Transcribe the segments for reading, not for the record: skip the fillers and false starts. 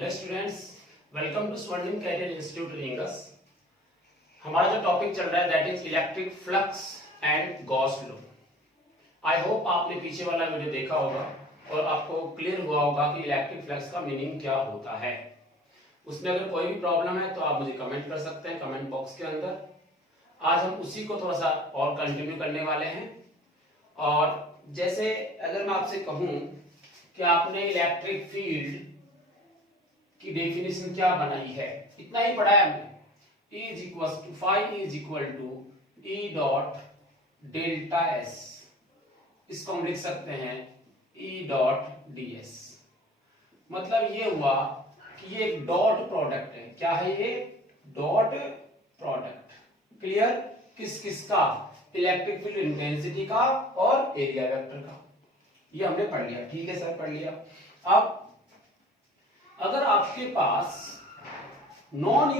Hello students, welcome to स्वर्णिम career institute rings. हमारा जो टॉपिक चल रहा है that is electric flux and Gauss law. I hope आपने पीछे वाला वीडियो देखा होगा और आपको क्लियर हुआ होगा कि इलेक्ट्रिक फ्लक्स का मीनिंग क्या होता है। उसमें अगर कोई भी प्रॉब्लम है तो आप मुझे कमेंट कर सकते हैं कमेंट बॉक्स के अंदर। आज हम उसी को थोड़ा सा और कंटिन्यू करने वाले हैं। और जैसे अगर मैं आपसे कहूं कि आपने इलेक्ट्रिक फील्ड की डेफिनेशन क्या बनाई है, इतना ही पढ़ा है हमने। E is equal to phi is equal to E dot delta S। इसको हम लिख सकते हैं E डॉट ds। मतलब ये हुआ कि ये एक डॉट प्रोडक्ट है। क्या है ये? Dot product. क्लियर? किस किस का? इलेक्ट्रिक फील्ड इंटेंसिटी का और एरिया वेक्टर का। ये हमने पढ़ लिया। ठीक है सर, पढ़ लिया। अब अगर आपके पास नॉन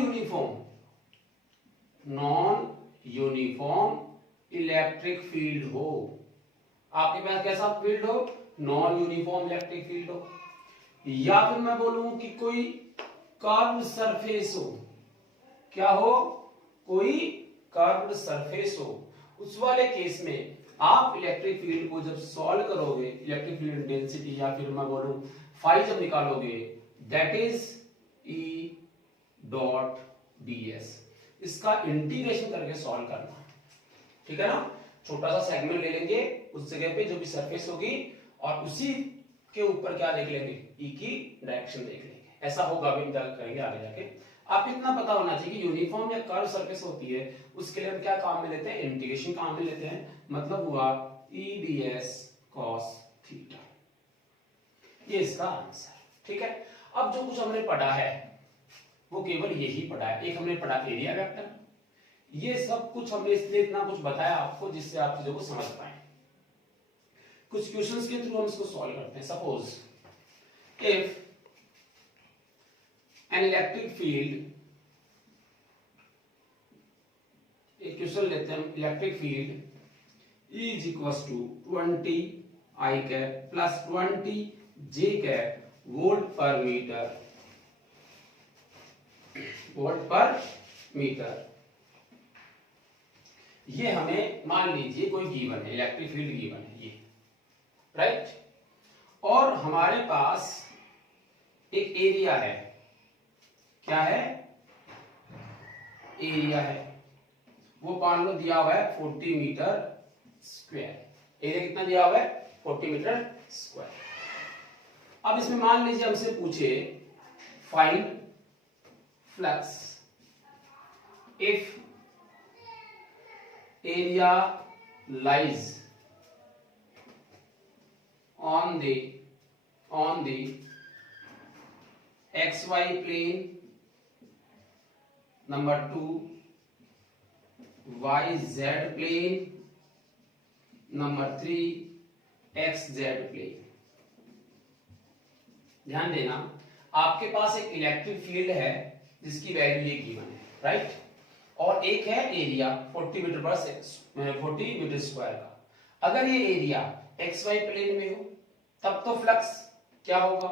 यूनिफॉर्म इलेक्ट्रिक फील्ड हो, आपके पास कैसा फील्ड हो? नॉन यूनिफॉर्म इलेक्ट्रिक फील्ड हो, या फिर मैं बोलूं कि कोई कर्व्ड सरफेस हो। क्या हो? कोई कर्व्ड सरफेस हो। उस वाले केस में आप इलेक्ट्रिक फील्ड को जब सॉल्व करोगे, इलेक्ट्रिक फील्ड इंटेंसिटी या फिर मैं बोलूं फाई जब निकालोगे, that is E dot ds। इसका इंटीग्रेशन करके सॉल्व करना। ठीक है ना? छोटा सा सेगमेंट ले लेंगे, उस जगह पे जो भी सरफेस होगी और उसी के ऊपर क्या देख लेंगे? E की डायरेक्शन देख लेंगे। ऐसा होगा, अभी करेंगे आगे जाके। आपको इतना पता होना चाहिए कि यूनिफॉर्म या कर्व सरफेस होती है, उसके लिए हम क्या काम में लेते हैं? इंटीग्रेशन काम में लेते हैं। मतलब हुआ E ds cos थीटा। ये इसका आंसर। ठीक है। अब जो कुछ हमने पढ़ा है वो केवल यही पढ़ा है। एक हमने पढ़ा एरिया वेक्टर। ये सब कुछ हमने इसलिए इतना कुछ बताया आपको जिससे आप चीजों को समझ पाए। कुछ क्वेश्चंस के थ्रू हम इसको सॉल्व करते हैं। Suppose if an electric field, एक क्वेश्चन लेते हैं, electric field E is equal to 20 I cap plus 20 J cap volt per metre. ये हमें मान लीजिए कोई गिवन है, इलेक्ट्रिक फील्ड गिवन है ये, राइट। और हमारे पास एक एरिया है। क्या है? एरिया है। वो मान लो दिया हुआ है 40 मीटर स्क्वायर। एरिया कितना दिया हुआ है? 40 मीटर स्क्वायर। अब इसमें मान लीजिए हमसे पूछे find flux if area lies on the XY plane, number 2 YZ plane, number 3 XZ plane. ध्यान देना, आपके पास एक इलेक्ट्रिक फील्ड है जिसकी वैल्यू ये गिवन है, राइट। और एक है एरिया 40 मीटर स्क्वायर का। अगर ये एरिया XY प्लेन में हो तब तो फ्लक्स क्या होगा?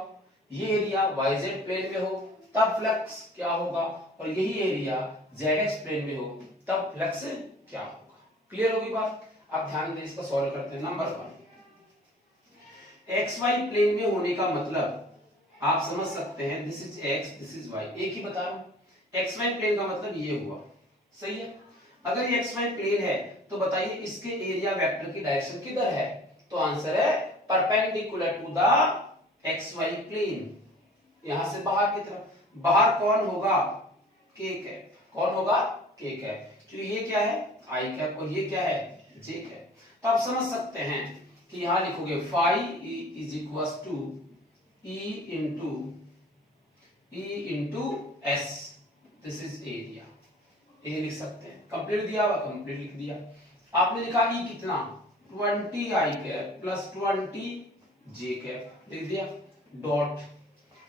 ये एरिया YZ प्लेन में हो तब फ्लक्स क्या होगा? और यही एरिया ZX प्लेन में हो तब फ्लक्स क्या होगा? क्लियर होगी बात? अब ध्यान दें, इसका सॉल्व करते हैं। नंबर 1, XY प्लेन में होने का मतलब आप समझ सकते हैं, this is X, this is Y। एक ही बता रहा हूं। XY प्लेन का मतलब ये हुआ, सही है। अगर ये XY प्लेन है तो बताइए इसके एरिया वेक्टर की डायरेक्शन किधर है? तो आंसर है perpendicular to the XY plane. यहां से बाहर की तरफ। बाहर कौन होगा? K cap. कौन होगा? K cap. तो ये क्या है? I cap. और ये क्या है? J cap. तो आप समझ सकते हैं कि यहां लिखोगे phi is equal to E into S। This is area. ए लिख सकते हैं। कंप्लीट दिया हुआ, कंप्लीट लिख दिया। आपने लिखा E कितना? 20 I cap plus 20 J cap, लिख दिया। डॉट।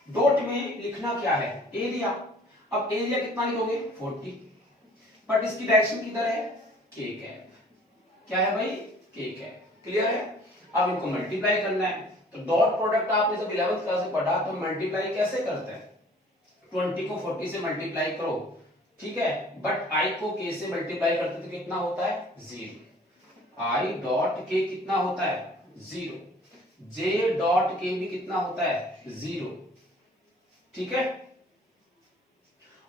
डॉट में लिखना क्या है? एरिया। अब एरिया कितना लिखोगे? 40, बट इसकी डायरेक्शन किधर है? K cap. क्या है भाई? K cap. क्लियर है? अब इनको मल्टीप्लाई करना है। तो डॉट प्रोडक्ट आपने जब 11th क्लास में पढ़ा तो मल्टीप्लाई कैसे करते हैं? 20 को 40 से मल्टीप्लाई करो, ठीक है, बट i को k से मल्टीप्लाई करते तो कितना होता है 0, i डॉट k कितना होता है 0, j डॉट k भी कितना होता है 0, ठीक है।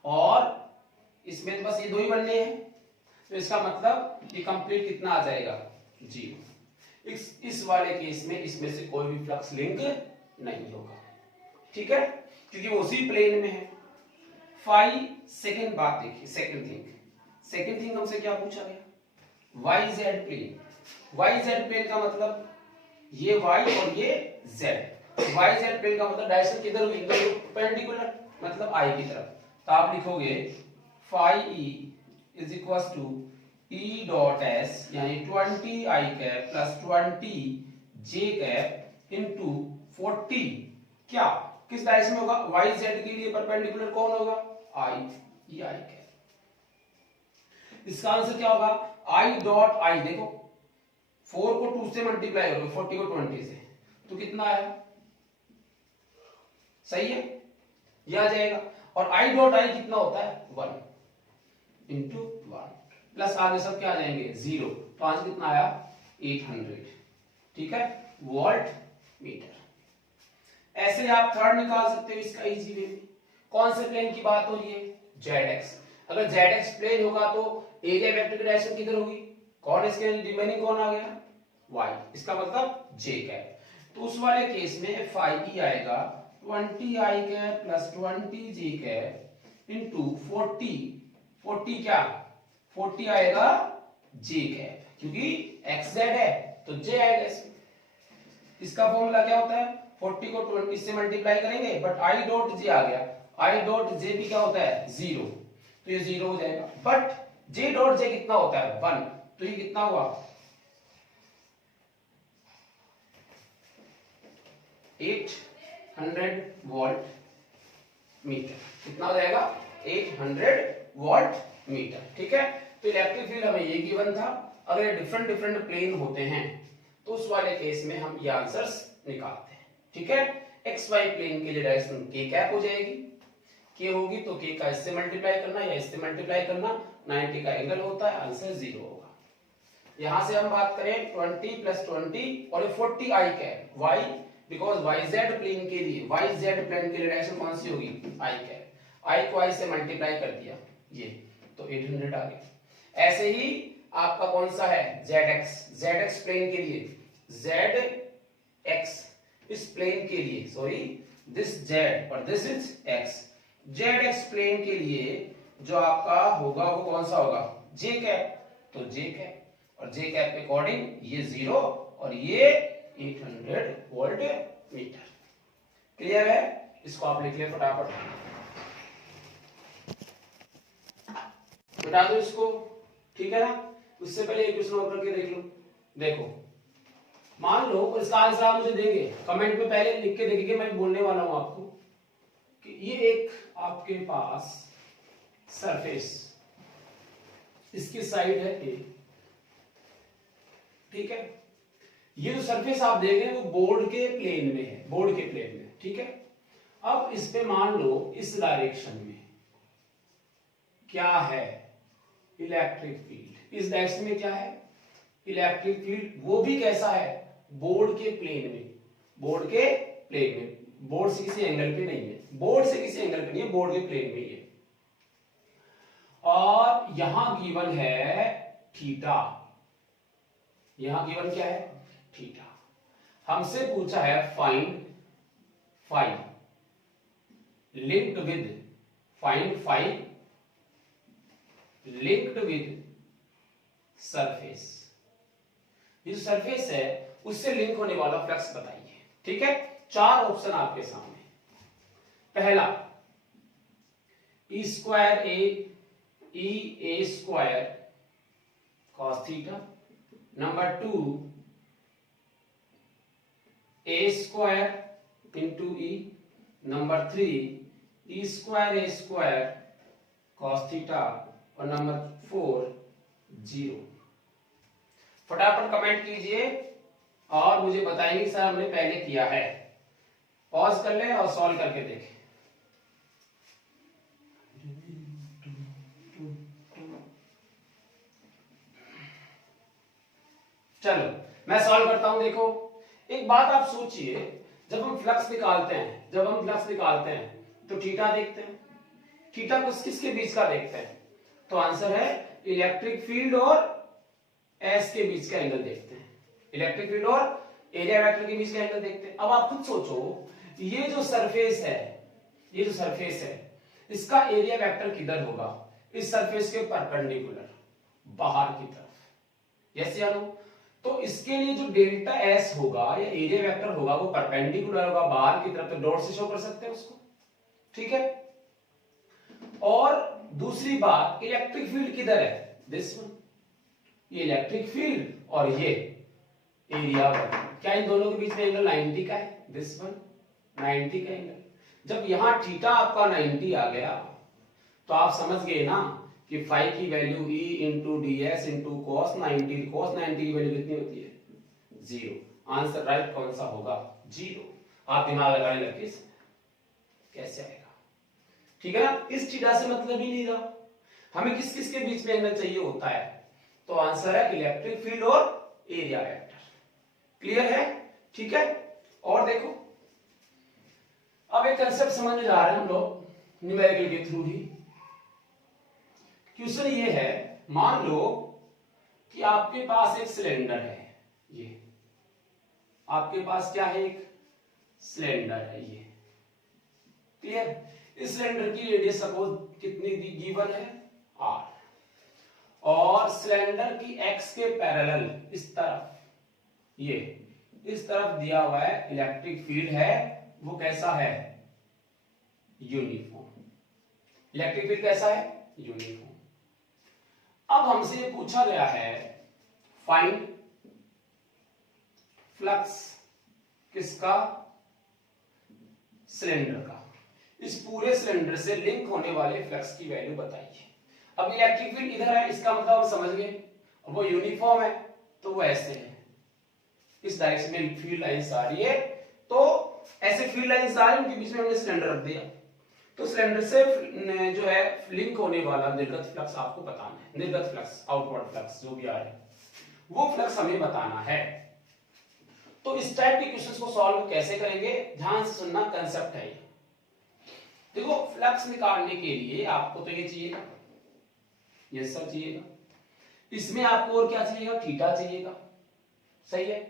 और इसमें तो बस ये दो ही बनने हैं, तो इसका मतलब ये कंप्लीट कितना आ जाएगा 0। इस वाले केस में इसमें से कोई भी फ्लक्स लिंक नहीं होगा, ठीक है, क्योंकि वो उसी प्लेन में है। फाइव सेकेंड बात देखिए, सेकेंड थिंग हमसे क्या पूछा गया, Y Z plane. Y Z plane का मतलब ये वाई और ये जेड, वाई जेड प्लेन का मतलब डायरेक्शन किधर हुई, परपेंडिकुलर, मतलब आई की तरफ। तो आप लिखोगे phi E is equal to E dot S यानी 20 I cap plus 20 J cap into 40, क्या किस डायरेक्शन में होगा, वाई जेड के लिए परपेंडिकुलर कौन होगा, आई, ये आई कैप। इसका आंसर क्या होगा, आई डॉट आई, देखो 4 को 2 से मल्टीप्लाई करोगे, 40 को 20 से, तो कितना आया, सही है, ये आ जाएगा। और आई डॉट आई कितना होता है 1 इंटू 1 प्लस आगे सब क्या आ जाएंगे 0, तो आंसर कितना आया 800, ठीक है, वोल्ट मीटर। ऐसे आप थर्ड निकाल सकते हो इसका इजी वे में। कौन से प्लेन की बात हो रही है, जेड अगर जेड एक्स प्लेन होगा तो एरिया वेक्टर की डायरेक्शन किधर होगी, कौन इसके रिमेनिंग कौन आ गया वाई, इसका मतलब जे कैप। तो उस वाले केस में फाई ई आएगा 20 I cap plus 20 J cap into 40 क्या 40 आएगा जे कैप, क्योंकि एक्स जेड है तो जे आएगा इसमें। इसका फॉर्मूला क्या होता है, 40 को 20 से मल्टीप्लाई करेंगे, बट आई डॉट जे आ गया, आई डॉट जे भी क्या होता है 0, तो ये 0 हो जाएगा, बट जे डॉट जे कितना होता है 1, तो ये कितना हुआ 800 वोल्ट मीटर, कितना हो जाएगा 800 वोल्ट मीटर, ठीक है। तो इलेक्ट्रिक फील्ड हमें ये गिवन था। अगर डिफरेंट डिफरेंट प्लेन होते हैं तो उस वाले केस में हम ये आंसर्स निकालते हैं, ठीक है। एक्स वाई प्लेन के लिए डायरेक्शन के कैप हो जाएगी, के होगी तो के का इससे मल्टीप्लाई करना या इससे मल्टीप्लाई करना, 90 का एंगल होता है, आंसर 0 होगा। यहां से हम बात करें 20 प्लस 20 और 40 I cap, Y because Y Z plane के लिए, वाई जेड प्लेन के लिए डायरेक्शन कौन सी होगी आई कैप, आई को आई से मल्टीप्लाई कर दिया ये, तो 800 आ गया। ऐसे ही आपका कौन सा है जेड एक्स प्लेन के लिए, जेड एक्स इस प्लेन के लिए, सॉरी दिस जेड और this is X, Z X plane के लिए जो आपका होगा वो कौन सा होगा जे कैप, तो जे कैप, और जे कैप के अकॉर्डिंग ये 0 और ये 800 वोल्ट मीटर। क्लियर है, इसको आप लिख ले फटाफट, बता दो इसको, ठीक है ना। उससे पहले एक क्वेश्चन और करके देख लो, देखो मान लो इसका आंसर आप मुझे देंगे, कमेंट में पहले लिख के देखिए, मैं बोलने वाला हूं आपको कि ये एक आपके पास सरफेस, इसकी साइड है ए, ठीक है, ये जो सरफेस आप देख रहे हैं वो बोर्ड के प्लेन में है, बोर्ड के प्लेन में, ठीक है। अब इस पे मान लो इस डायरेक्शन में क्या है इलेक्ट्रिक फील्ड, इस डायरेक्शन में क्या है इलेक्ट्रिक फील्ड, वो भी कैसा है बोर्ड के प्लेन में, बोर्ड के प्लेन में, बोर्ड से किसी एंगल पे नहीं है, बोर्ड से किसी एंगल पे नहीं है, बोर्ड के प्लेन में ही है। और यहां गिवन है थीटा, यहां गिवन क्या है थीटा। हमसे पूछा है find phi linked with, find phi linked with surface, ये जो सरफेस है उससे लिंक होने वाला फ्लक्स बताइए, ठीक है। 4 ऑप्शन आपके सामने, पहला ई स्क्वायर ए स्क्वायर कॉस थीटा, नंबर 2 ए स्क्वायर इंटू ई, number 3 E square cos theta, और नंबर 4 0। फटाफट कमेंट कीजिए और मुझे बताएंगे सर हमने पहले किया है, पॉज कर ले और सॉल्व करके देखें। देखो, एक बात आप सोचिए, जब हम फ्लक्स निकालते हैं तो थीटा देखते हैं, थीटा किसके बीच का देखते हैं, तो आंसर है इलेक्ट्रिक फील्ड और एस के बीच का एंगल देखते हैं, इलेक्ट्रिक फील्ड और एरिया वेक्टर के बीच का एंगल देखते हैं। अब आप खुद सोचो, ये जो सरफेस है इसका एरिया वेक्टर किधर होगा, इस सरफेस के परपेंडिकुलर बाहर की तरफ, यस या नो। तो इसके लिए जो डेल्टा एस होगा या एरिया वेक्टर होगा वो परपेंडिकुलर होगा बाहर की तरफ, तो डॉट से शो कर सकते हैं उसको, ठीक है। और दूसरी बात, इलेक्ट्रिक फील्ड किधर है, दिस वन, ये इलेक्ट्रिक फील्ड और ये एरिया वेक्टर, क्या इन दोनों के बीच में एंगल 90 का है, दिस वन 90 का एंगल। जब यहां थीटा आपका 90 आ गया तो आप समझ गए ना कि फाई की value E into D S into cos 90 की वैल्यू कितनी होती है, 0। आंसर राइट कौन सा होगा, 0। आप दिमाग लगाने लगे कैसे आएगा, ठीक है ना। इस थीटा से मतलब ही नहीं रहा, हमें किस किस के बीच में एंगल चाहिए होता है, तो आंसर है इलेक्ट्रिक फील्ड और एरिया वेक्टर। क्लियर है, ठीक है। और देखो, अब एक कंसेप्ट समझने जा रहे हैं हम लोग न्यूमेरिकल के थ्रू ही। क्वेश्चन ये है, मान लो कि आपके पास एक सिलेंडर है, ये आपके पास क्या है, एक सिलेंडर है ये, क्लियर। इस सिलेंडर की रेडियस सपोज कितनी दी गिवन है, r, और सिलेंडर की x के पैरेलल इस तरफ, ये इस तरफ दिया हुआ है इलेक्ट्रिक फील्ड है, वो कैसा है, यूनिफॉर्म। इलेक्ट्रिक फील्ड कैसा है, यूनिफॉर्म। अब हमसे ये पूछा गया है, फाइंड फ्लक्स किसका, सिलेंडर का। इस पूरे सिलेंडर से लिंक होने वाले फ्लक्स की वैल्यू बताइए। अब इलेक्ट्रिक फील्ड इधर है, इसका मतलब आप समझ गए, वो यूनिफॉर्म है तो वो ऐसे है, इस डायरेक्शन में फील्ड लाइंस आ रही है, तो ऐसे फील्ड लाइंस आ रही है, उनके बीच में हमने सिलेंडर रख दिया, तो सिलेंडर से जो है लिंक होने वाला निर्गत फ्लक्स आपको बताना है, निर्गत फ्लक्स, आउटवर्ड फ्लक्स जो भी आ रहा है वो फ्लक्स हमें बताना है। तो इस टाइप के क्वेश्चंस को सॉल्व कैसे करेंगे, ध्यान से सुनना, कंसेप्ट है ये। देखो, फ्लक्स निकालने के लिए आपको तो ये चाहिएगा, ये सब चाहिएगा, इसमें आपको और क्या चाहिएगा, थीटा चाहिएगा, सही है,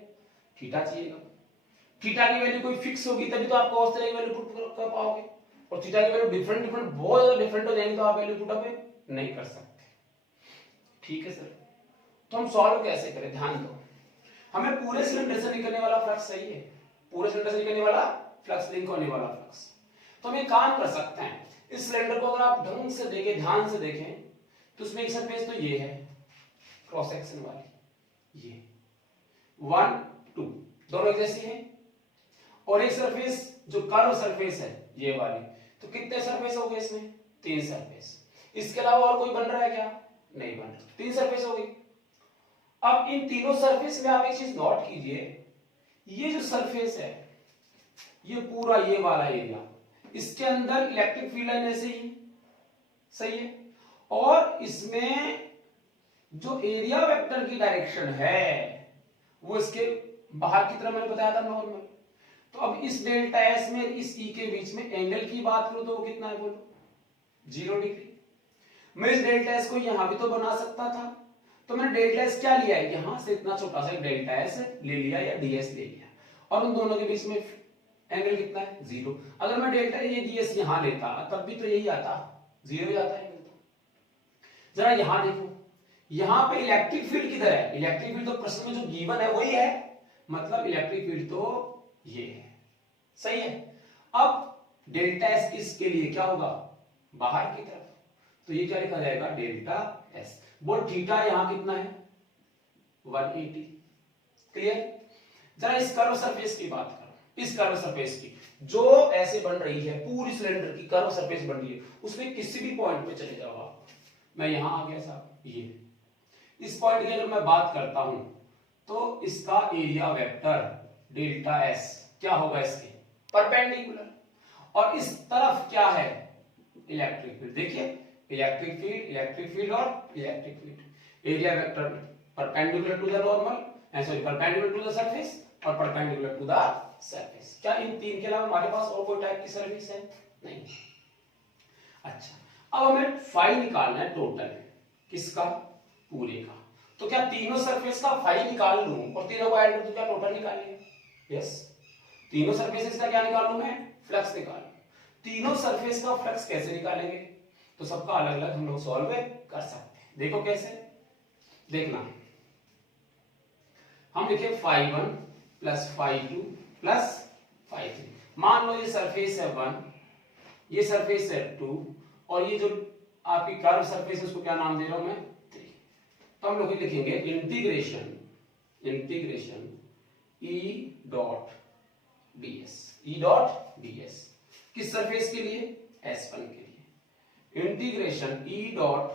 थीटा चाहिएगा। थीटा की वैल्यू कोई फिक्स होगी तभी तो आप cos थीटा की वैल्यू पुट कर पाओगे, और थीटा की वैल्यू डिफरेंट बहुत ज्यादा डिफरेंट हो जाएंगे तो आप वैल्यू पुट अप नहीं कर सकते, ठीक है सर। तो हम सॉल्व कैसे करें, ध्यान दो, हमें पूरे सिलेंडर से निकलने वाला फ्लक्स चाहिए, पूरे सिलेंडर से निकलने वाला फ्लक्स, लिंक होने वाला फ्लक्स। तो हम एक काम कर सकते हैं, इस सिलेंडर को अगर आप ढंग से देखें, ध्यान से देखें, तो उसमें एक सरफेस तो ये है क्रॉस सेक्शन वाली, ये 1 2 दोनों जैसी हैं, और एक सरफेस जो कर्व सरफेस है ये वाली, तो कितने सरफेस हो गए इसमें, 3 सरफेस। इसके अलावा और कोई बन रहा है क्या, नहीं बन रहा, 3 सरफेस हो गई। अब इन तीनों सरफेस में आप एक चीज नोट कीजिए, ये जो सरफेस है, ये पूरा ये वाला एरिया, इसके अंदर इलेक्ट्रिक फील्ड लाइन ऐसे ही, सही है, और इसमें जो एरिया वेक्टर की डायरेक्शन है वो इसके बाहर की तरफ मैंने बताया था नॉर्मल। तो अब इस डेल्टा एस में इस ई के बीच में एंगल की बात करूं तो वो कितना है, बोलो 0 डिग्री। मैं इस डेल्टा एस को यहां भी तो बना सकता था, तो मैंने डेल्टा एस क्या लिया है, यहां से इतना छोटा सा डेल्टा एस ले लिया या डीएस ले लिया, और उन दोनों के बीच में एंगल कितना है, 0। अगर मैं डेल्टा ये डीएस यहां लेता तब भी तो यही आता, 0 जाता है। जरा यहां देखो, यहां पे इलेक्ट्रिक फील्ड किधर है, इलेक्ट्रिक फील्ड तो प्रश्न में जो गिवन है वही है, मतलब इलेक्ट्रिक फील्ड तो ये है, सही है। अब डेल्टा एस इसके लिए क्या होगा, बाहर की तरफ, तो ये क्या लिखा जाएगा, डेल्टा एस। वो थीटा यहां कितना है, 180, क्लियर। जरा इस कर्व सरफेस की बात करो, इस कर्व सरफेस की जो ऐसे बन रही है, पूरी सिलेंडर की कर्व सरफेस बन रही है, उसमें किसी भी पॉइंट पे चले जाओ आप, मैं यहां आ गया साहब, ये इस पॉइंट की अगर मैं बात करता हूं तो इसका एरिया वेक्टर डेल्टा एस क्या होगा, इसके परपेंडिकुलर, और इस तरफ क्या है, इलेक्ट्रिक फील्ड। देखिए, इलेक्ट्रिक फील्ड और electric field, area vector perpendicular to the normal, sorry perpendicular to the surface और परपेंडिकुलर टू द सरफेस। क्या इन तीन के अलावा हमारे पास और कोई टाइप की सर्फेस है? नहीं। अच्छा, अब हमें फाई निकालना है टोटल, किसका? पूरे का। तो क्या तीनों सरफेस का फाई निकाल लूं और तीनों को ऐड कर दूं, क्या टोटल निकालेंगे? यस, तीनों सरफेसेस का क्या निकाल लूं मैं? फ्लक्स निकाल लूं। तीनों सरफेस का फ्लक्स कैसे निकालेंगे? तो सबका अलग अलग हम लोग सॉल्व कर सकते हैं। देखो कैसे, देखना, हम लिखे φ1 प्लस φ2 प्लस φ3। मान लो ये सरफेस है 1, ये सरफेस है 2 और ये जो आपकी कर्व सरफेस है उसको क्या नाम दे रहा हूं मैं? 3। तो हम लोग लिखेंगे इंटीग्रेशन ई डॉट ds किस सरफेस के लिए? S1 के लिए। इंटीग्रेशन ई डॉट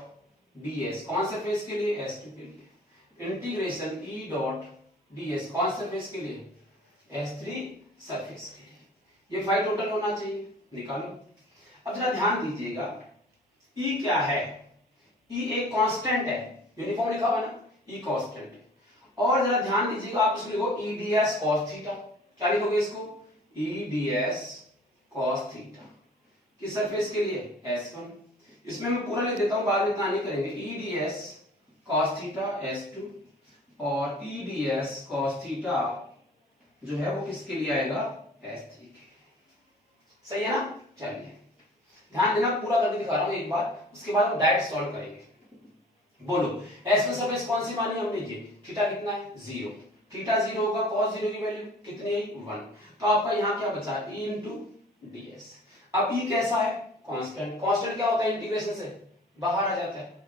ds कौन सरफेस के लिए? S2 के लिए। इंटीग्रेशन ई डॉट ds कौन सरफेस के लिए? S3 सरफेस के लिए। ये फाई टोटल होना चाहिए, निकालो। अब जरा ध्यान दीजिएगा, E क्या है? E एक कांस्टेंट है, यूनिफॉर्म लिखा हुआ ना, E कांस्टेंट है। और जरा ध्यान दीजिएगा, आप इसको लिखो E ds cos थीटा। क्या लिखोगे इसको? E ds cos थीटा किस सरफेस के लिए? S1। इसमें मैं पूरा लिख देता हूं, बाद में इतना नहीं करेंगे। E ds cos theta S2 और E ds cos थीटा जो है वो किसके लिए आएगा? S3 के। सही है ना? चलिए ध्यान देना, पूरा करके दिखा रहा हूं एक बार, उसके बाद हम डायरेक्ट सॉल्व करेंगे। बोलो S1 सरफेस कौन सी मानी हमने? ये थीटा कितना है? 0। थीटा 0 होगा, cos 0 की वैल्यू कितनी है? 1। तो आपका यहां क्या बचा? E into ds। अब E कैसा है? कांस्टेंट। कांस्टेंट क्या होता है? इंटीग्रेशन से बाहर आ जाता है,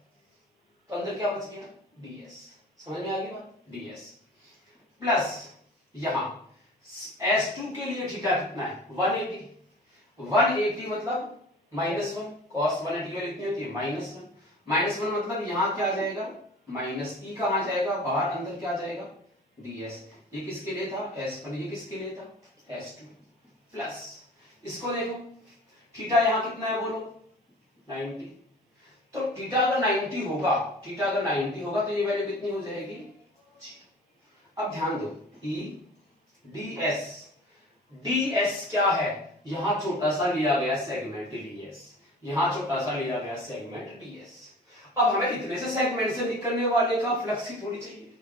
तो अंदर क्या बच गया? ds। समझ में आ गई बात? ds प्लस यहां S2 के लिए थीटा कितना है? 180। 180 मतलब -1, cos 180 की वैल्यू कितनी होती है? -1। -1 मतलब यहां क्या आ जाएगा? माइनस ई कहां जाएगा? बाहर। अंदर क्या जाएगा? ds। ये किसके लिए था? S1। ये किसके लिए था? S2। प्लस इसको देखो, थीटा यहां कितना है बोलो? 90। तो थीटा अगर 90 होगा, थीटा अगर 90 होगा तो ये वैल्यू कितनी हो जाएगी? 0। अब ध्यान दो, E ds क्या है? यहां छोटा सा लिया गया सेगमेंट ds, यहां छोटा सा लिया गया सेगमेंट ds। अब हमें इतने से सेगमेंट से निकलने वाले का फ्लक्स ही थोड़ी चाहिए,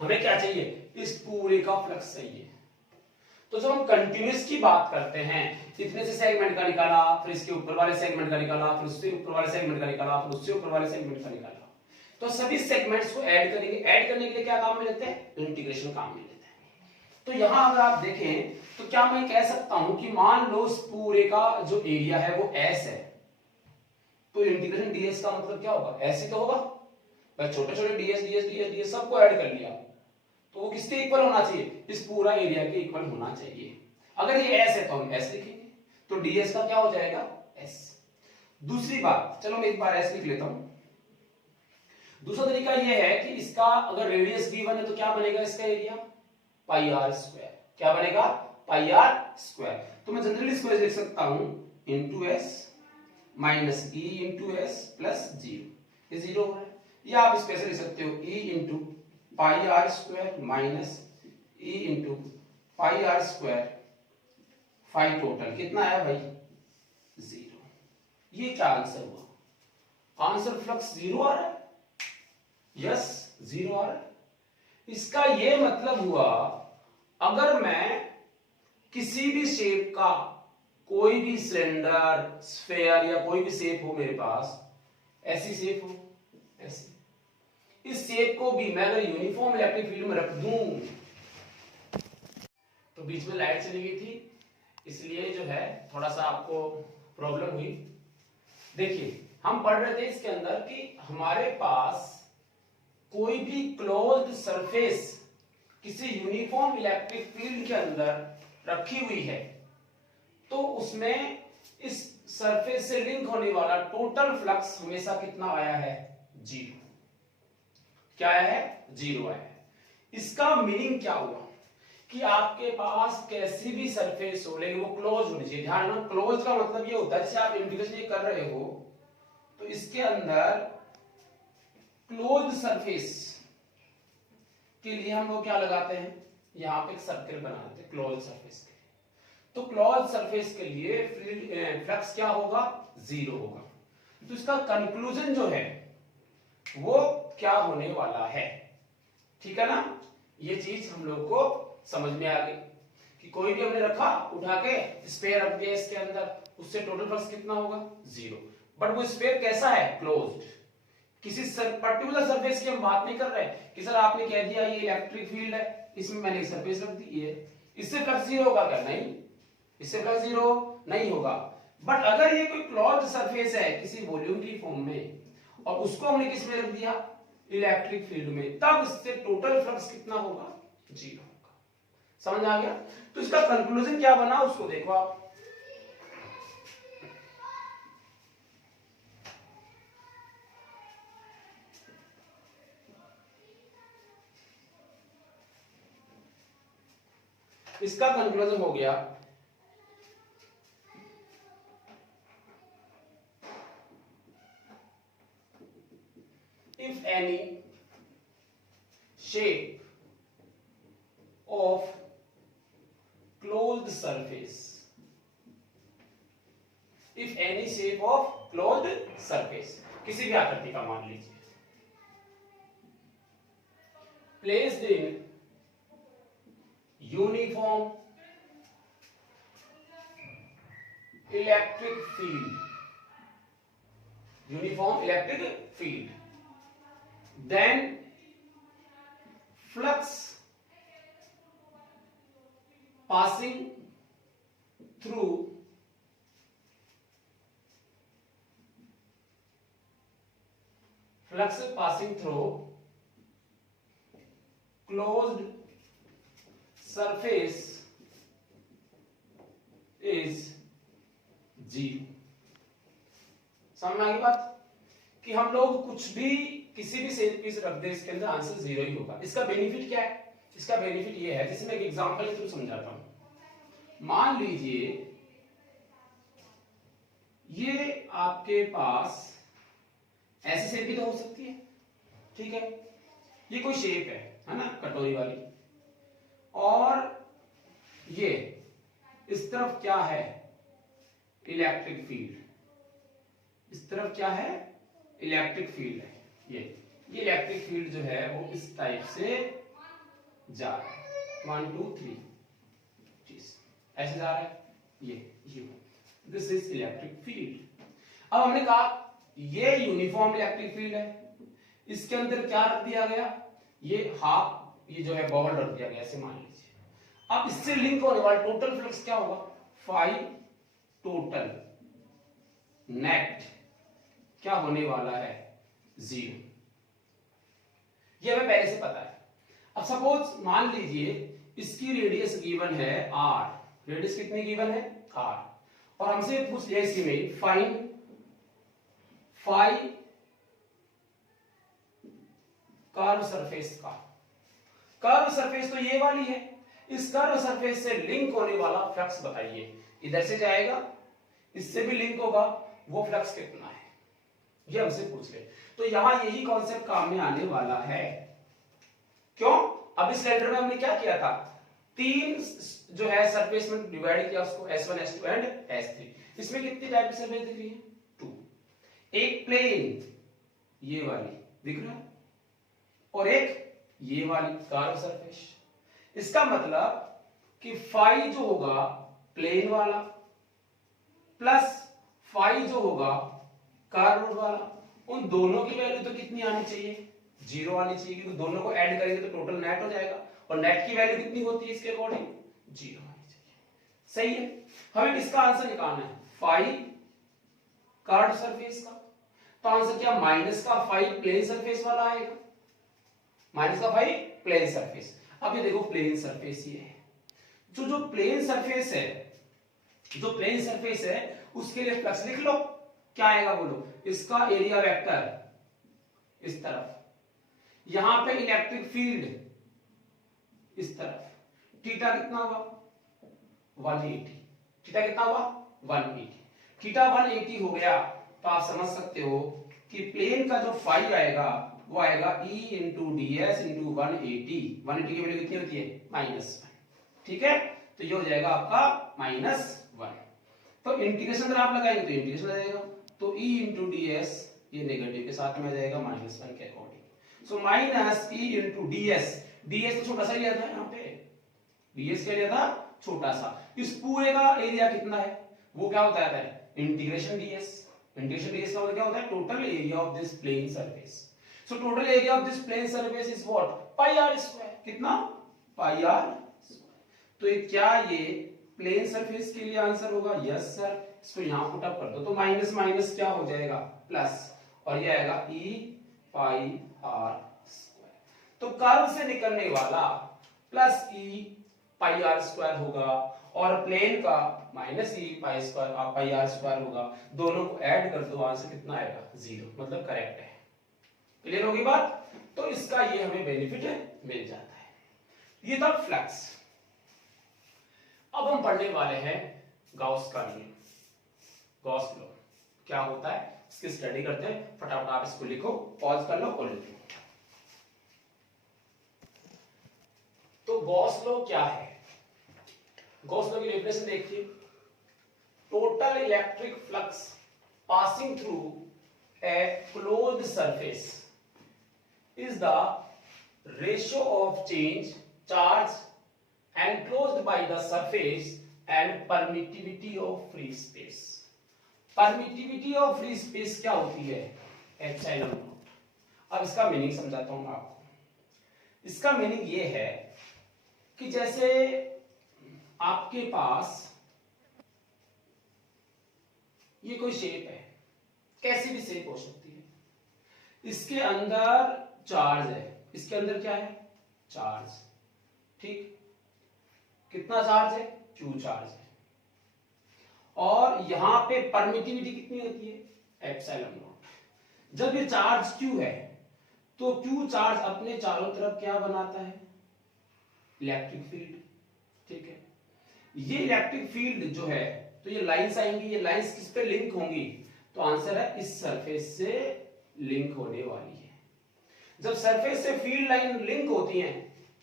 हमें क्या चाहिए? इस पूरे का फ्लक्स चाहिए। तो जब हम कंटिन्यूअस की बात करते हैं, इतने से सेगमेंट का निकाला, फिर इसके ऊपर वाले सेगमेंट का निकाला, फिर उससे ऊपर वाले सेगमेंट का निकाला, फिर उससे ऊपर वाले सेगमेंट का निकाला, तो सभी सेगमेंट्स को ऐड करेंगे। ऐड करने के लिए क्या काम में लेते हैं? इंटीग्रेशन काम में लेते हैं। तो यहां अगर आप देखें तो क्या मैं कह सकता हूं कि मान लो इस पूरे का जो एरिया है वो S है, तो इंटीग्रेशन ds का मतलब क्या होगा? S ही तो होगा। मैं छोटे छोटे ds सबको ऐड कर लिया, तो वो किसके इक्वल होना चाहिए? इस पूरा एरिया के इक्वल होना चाहिए। अगर ये S है तो हम S लिखेंगे, तो ds का क्या हो जाएगा? S। दूसरी बात, चलो मैं एक बार S लिख लेता हूं। दूसरा तरीका ये है कि इसका अगर रेडियस d1 है तो क्या बनेगा इसका एरिया? पाई r स्क्वायर। क्या बनेगा? पाई r स्क्वायर। तो मैं जनरली इसको लिख सकता हूं into s minus e into s plus 0। ये 0 हो रहा है, या आप इस कैसे लिख सकते हो? e into pi r square minus e into pi r square. Phi total कितना है भाई? 0। ये क्या आंसर हुआ? आंसर फ्लक्स 0 आ रहा है। यस, 0 आ रहा है। इसका ये मतलब हुआ, अगर मैं किसी भी शेप का, कोई भी सिलेंडर, स्फेयर या कोई भी शेप हो मेरे पास, ऐसी शेप हो, ऐसी, इस शेप को भी मैं अगर यूनिफॉर्म इलेक्ट्रिक फील्ड में रख दूं, तो बीच में लाइट चली गई थी, इसलिए जो है थोड़ा सा आपको प्रॉब्लम हुई। देखिए हम पढ़ रहे थे इसके अंदर कि हमारे पास कोई भी क्लोज्ड सरफेस किसी यूनिफॉर्म इलेक्ट्रिक फील्ड के अंदर रखी हुई है, तो उसमें इस सरफेस से लिंक होने वाला टोटल फ्लक्स हमेशा कितना आया है? 0। क्या आया है? 0 आया है। इसका मीनिंग क्या हुआ कि आपके पास कैसी भी सरफेस हो, लेकिन वो क्लोज होनी चाहिए। ध्यान रखना, क्लोज का मतलब ये होता है जैसे आप इंटीग्रेशन ये कर रहे हो तो इसके अंदर क्लोज सरफेस के लिए हम लोग क्या लगाते हैं, यहाँ पे एक सर्कल बना देते हैं क्लोज सरफेस के लिए। तो क्लोज सरफेस के लिए फ्लक्स क्या होगा, 0 होगा। तो इसका कंक्लूजन जो है वो क्या होने वाला है, ठीक है ना। ये चीज हम लोग को समझ में आ गई कि कोई भी हमने रखा, उठा के स्फीयर रख दिया इसके अंदर, उससे टोटल फ्लक्स कितना होगा, 0। बट वो स्फीयर कैसा है, क्लोज्ड। किसी पर्टिकुलर सरफेस की हम बात नहीं कर रहे कि सर आपने कह दिया ये इलेक्ट्रिक फील्ड है, इसमें मैंने एक सरफेस रख दी है, इससे फ्लक्स 0 होगा क्या, नहीं, इससे फ्लक्स 0 नहीं होगा। बट अगर ये कोई क्लोज्ड सरफेस है किसी वॉल्यूम की फॉर्म में और उसको हमने किस में रख दिया, इलेक्ट्रिक फील्ड में, तब इससे टोटल फ्लक्स कितना होगा, 0 होगा। समझ आ गया। तो इसका कंक्लूजन क्या बना उसको देखो आप। इसका कंक्लूजन हो गया if any shape of closed surface, if any shape of closed surface, किसी भी आकृति का मान लीजिए, placed in uniform electric field, uniform electric field, then flux passing through closed surface is 0। समझ में आ गई बात कि हम लोग कुछ भी किसी भी सेल पीस रख दे इसके अंदर आंसर 0 ही होगा। इसका बेनिफिट क्या है, इसका बेनिफिट ये है, जैसे मैं एक एग्जांपल के थ्रू समझाता हूं। मान लीजिए ये आपके पास ऐसी शेप भी तो हो सकती है, ठीक है, ये कोई शेप है ना, कटोरी वाली, और ये इस तरफ क्या है, इलेक्ट्रिक फील्ड, इस तरफ क्या है, इलेक्ट्रिक फील्ड है। ये इलेक्ट्रिक फील्ड जो है वो इस टाइप से जा रहा है, 1 2 3 चीज ऐसे जा रहा है, ये दिस इज इलेक्ट्रिक फील्ड। अब हमने कहा ये यूनिफॉर्म इलेक्ट्रिक फील्ड है, इसके अंदर क्या रख दिया गया, ये हाफ, ये जो है बॉल रख दिया गया, ऐसे मान लीजिए। अब इससे लिंक होने वाला टोटल फ्लक्स क्या होगा, फाई टोटल नेट क्या होने वाला है, 0। ये हमें पहले से पता है। अब सपोज मान लीजिए इसकी रेडियस गिवन है r, रेडियस कितनी गिवन है, r, और हमसे पूछ लिया इसी में फाइंड फाई कर्व सरफेस का। कर्व सरफेस तो ये वाली है, इस कर्व सरफेस से लिंक होने वाला फ्लक्स बताइए, इधर से जाएगा, इससे भी लिंक होगा, वो फ्लक्स कितना है, ये हमसे पूछ ले। तो यहां यही कॉन्सेप्ट काम में आने वाला है। क्यों, अब इस लेटर में हमने क्या किया था, 3 जो है सरफेस में डिवाइड किया उसको, S1 S2 एंड S3। इसमें कितनी टाइप की सरफेस दिख रही है, 2। एक प्लेन ये वाली दिख रहा है, और एक ये वाली कर्व सरफेस। इसका मतलब कि फाई जो होगा प्लेन वाला प्लस फाई जो होगा कर्व वाला, उन दोनों की वैल्यू तो कितनी आनी चाहिए, 0 आनी चाहिए, क्योंकि दोनों को ऐड करेंगे तो टोटल नेट हो जाएगा, और नेट की वैल्यू कितनी होती है इसके अकॉर्डिंग, 0 आनी चाहिए। सही है। हमें इसका आंसर निकालना है फाई कर्व सरफेस का, तो आंसर क्या, माइनस का फाई प्लेन सरफेस वाला आएगा, माइनस का फाई प्लेन सरफेस। अब ये देखो प्लेन सरफेस ये है, जो प्लेन सरफेस है, जो प्लेन सरफेस है उसके लिए फ्लक्स लिख लो, क्या आएगा बोलो, इसका एरिया वेक्टर इस तरफ, यहां पे इलेक्ट्रिक फील्ड इस तरफ, थीटा कितना हुआ 180, थीटा कितना हुआ 180, थीटा 180 हो गया, तो आप समझ सकते हो कि प्लेन का जो फाई आएगा वो आएगा E into D S into 180। 180 की वैल्यू कितनी होती है -1। ठीक है, तो ये हो जाएगा आपका -1। तो इंटीग्रेशन अगर आप लगाएंगे तो इंटीग्रेशन आ जाएगा, तो E इंटू डी एस ये नेगेटिव के साथ में आ जाएगा -1 के according. So minus E into D S, D S तो छोटा सा लिया था यहाँ पे, डी एस क्या लिया था छोटा सा। इस पूरे का एरिया कितना है वो क्या होता है इंटीग्रेशन डीएस। इंटीग्रेशन डीएस का मतलब क्या होता है total area of this plane surface. So total area of this plane surface is what pi R square. कितना पाई आर स्क्वायर। तो ये क्या ये प्लेन सरफेस के लिए आंसर होगा? Yes sir. इसको यहां पुट अप कर दो तो माइनस माइनस क्या हो जाएगा प्लस, और ये आएगा ई पाई आर स्क्वायर। तो कर्व से निकलने वाला plus E pi R square होगा और प्लेन का minus E pi R square होगा। दोनों को ऐड कर दो, आंसर कितना आएगा 0, मतलब करेक्ट है। क्लियर होगी बात? तो इसका ये हमें बेनिफिट मिल जाता है। ये था फ्लक्स। अब हम पढ़ने वाले हैं गॉस का नियम, गॉस लॉ क्या होता है इसकी स्टडी करते हैं। फटाफट आप इसको लिखो, पॉज कर लो और लिखो। तो गॉस लॉ क्या है? गॉस लॉ की डेफिनेशन देखिए, total electric flux passing through a closed surface is the ratio of change charge enclosed by the surface and permittivity of free space. Permittivity of free space क्या होती है? Epsilon not. अब इसका meaning समझाता हूं आपको। इसका मीनिंग ये है कि जैसे आपके पास ये कोई शेप है, कैसी भी शेप हो सकती है, इसके अंदर चार्ज है, इसके अंदर क्या है चार्ज, ठीक, कितना चार्ज है Q चार्ज है, और यहां पे परमिटिविटी कितनी होती है एप्सिलॉन नॉट। जब ये चार्ज Q है तो Q चार्ज अपने चारों तरफ क्या बनाता है इलेक्ट्रिक फील्ड, ठीक है। ये इलेक्ट्रिक फील्ड जो है तो ये लाइंस आएंगी, ये लाइंस किस पे लिंक होंगी? तो आंसर है इस सरफेस से लिंक होने वाली है। जब सरफेस से फील्ड लाइन लिंक होती हैं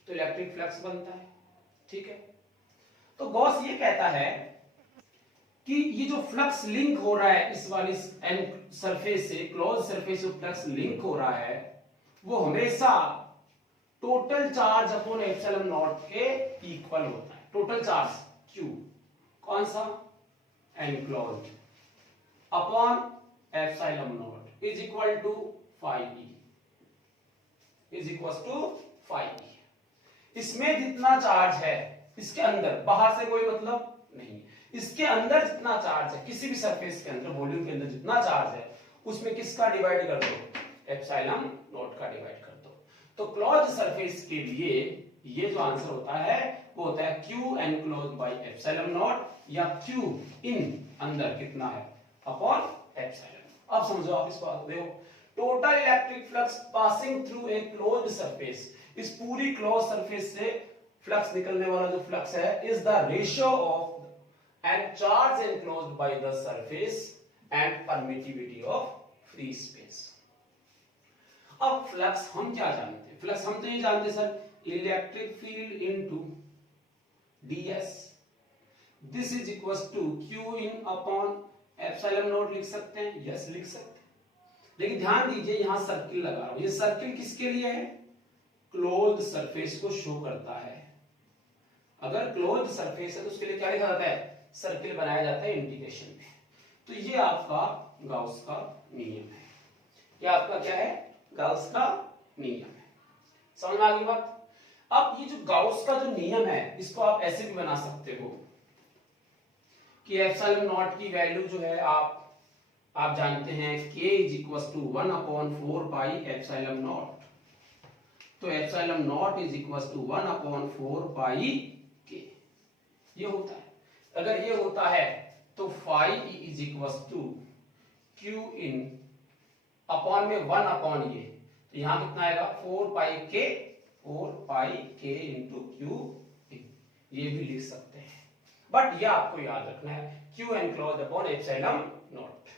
तो इलेक्ट्रिक फ्लक्स बनता है, ठीक है। तो गॉस ये कहता है कि ये जो फ्लक्स लिंक हो रहा है इस वाली सरफेस से, क्लोज सरफेस से फ्लक्स लिंक हो रहा है, वो हमेशा total charge upon epsilon naught के इक्वल होता है। टोटल चार्ज Q कौन सा enclosed upon epsilon naught is equal to phi E is equal to phi E। इसमें जितना चार्ज है इसके अंदर, बाहर से कोई मतलब नहीं, इसके अंदर जितना चार्ज है किसी भी सरफेस के अंदर, वॉल्यूम के अंदर जितना चार्ज है उसमें किसका डिवाइड कर दो एप्सिलॉन नॉट का डिवाइड कर दो। तो क्लोज सरफेस के लिए ये जो आंसर होता है वो होता है Q enclosed by epsilon not, या Q इन अंदर कितना है अपॉन एप्सिलॉन। अब समझो आप इस बात को, देखो total electric flux passing through a closed surface, इस पूरी क्लोज सरफेस से फ्लक्स निकलने वाला जो फ्लक्स है is the ratio of and charge enclosed by the surface and permittivity of free space. अब फ्लक्स हम क्या जानते हैं? फ्लक्स हम तो ये जानते sir electric field into ds, this is equal to Q in upon epsilon naught लिख सकते हैं, यस लिख सकते हैं। लेकिन ध्यान दीजिए यहां सर्किल लगा रहा हूं, ये सर्किल किसके लिए है? क्लोज्ड सरफेस को शो करता है। अगर क्लोज्ड सरफेस है तो उसके लिए क्या लिखा जाता है? सर्किल बनाया जाता है इंटीग्रेशन में। तो ये आपका गॉस का नियम है। ये आपका क्या है? गॉस का नियम है। समझ में आ गई बात? अब ये जो गॉस का जो नियम है इसको आप ऐसे भी बना सकते हो कि एप्सिलॉन नॉट की वैल्यू जो है आप जानते हैं k is equal to 1/4 pi epsilon naught. तो epsilon naught is equal to 1/4 pi k, ये होता है। अगर ये होता है तो phi E is equal to Q in upon में 1 अपॉन ये, तो यहां कितना आएगा 4 pi k into Q in, ये भी लिख सकते हैं। बट ये आपको याद रखना है Q enclosed upon epsilon naught.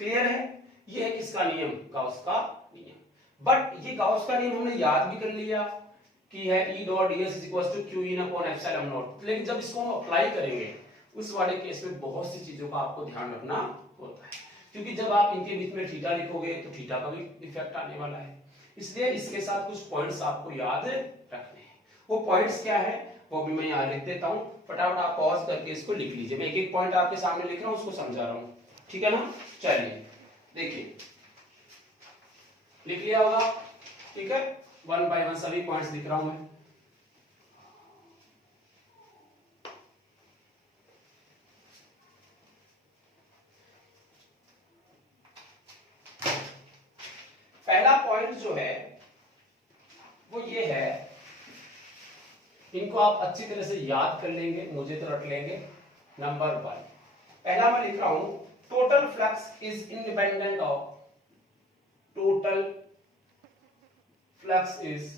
Clear है? ये है किसका नियम? गॉस का नियम। बट ये गाउस का नियम हमने याद भी कर लिया कि है E dot ds is equal to q in upon epsilon naught, लेकिन जब इसको हम अप्लाई करेंगे उस वाले केस में बहुत सी चीजों का आपको ध्यान रखना होता है, क्योंकि जब आप इनके बीच में थीटा लिखोगे तो थीटा का भी इफेक्ट आने वाला है, इसलिए इसके साथ कुछ पॉइंट्स आपको याद रखने हैं। वो पॉइंट्स क्या है वो भी मैं यहाँ लिख देता हूँ, फटाफट आप पॉज करके इसको लिख लीजिए। मैं एक एक पॉइंट आपके सामने लिख रहा हूँ, उसको समझा रहा हूँ, ठीक है ना। चलिए देखिए, लिख लिया होगा, ठीक है, वन बाय वन सभी पॉइंट्स लिख रहा हूं मैं। पहला पॉइंट जो है वो ये है, इनको आप अच्छी तरह से याद कर लेंगे, मुझे तो रट लेंगे। नंबर 1, पहला मैं लिख रहा हूं, total flux is independent of, total flux is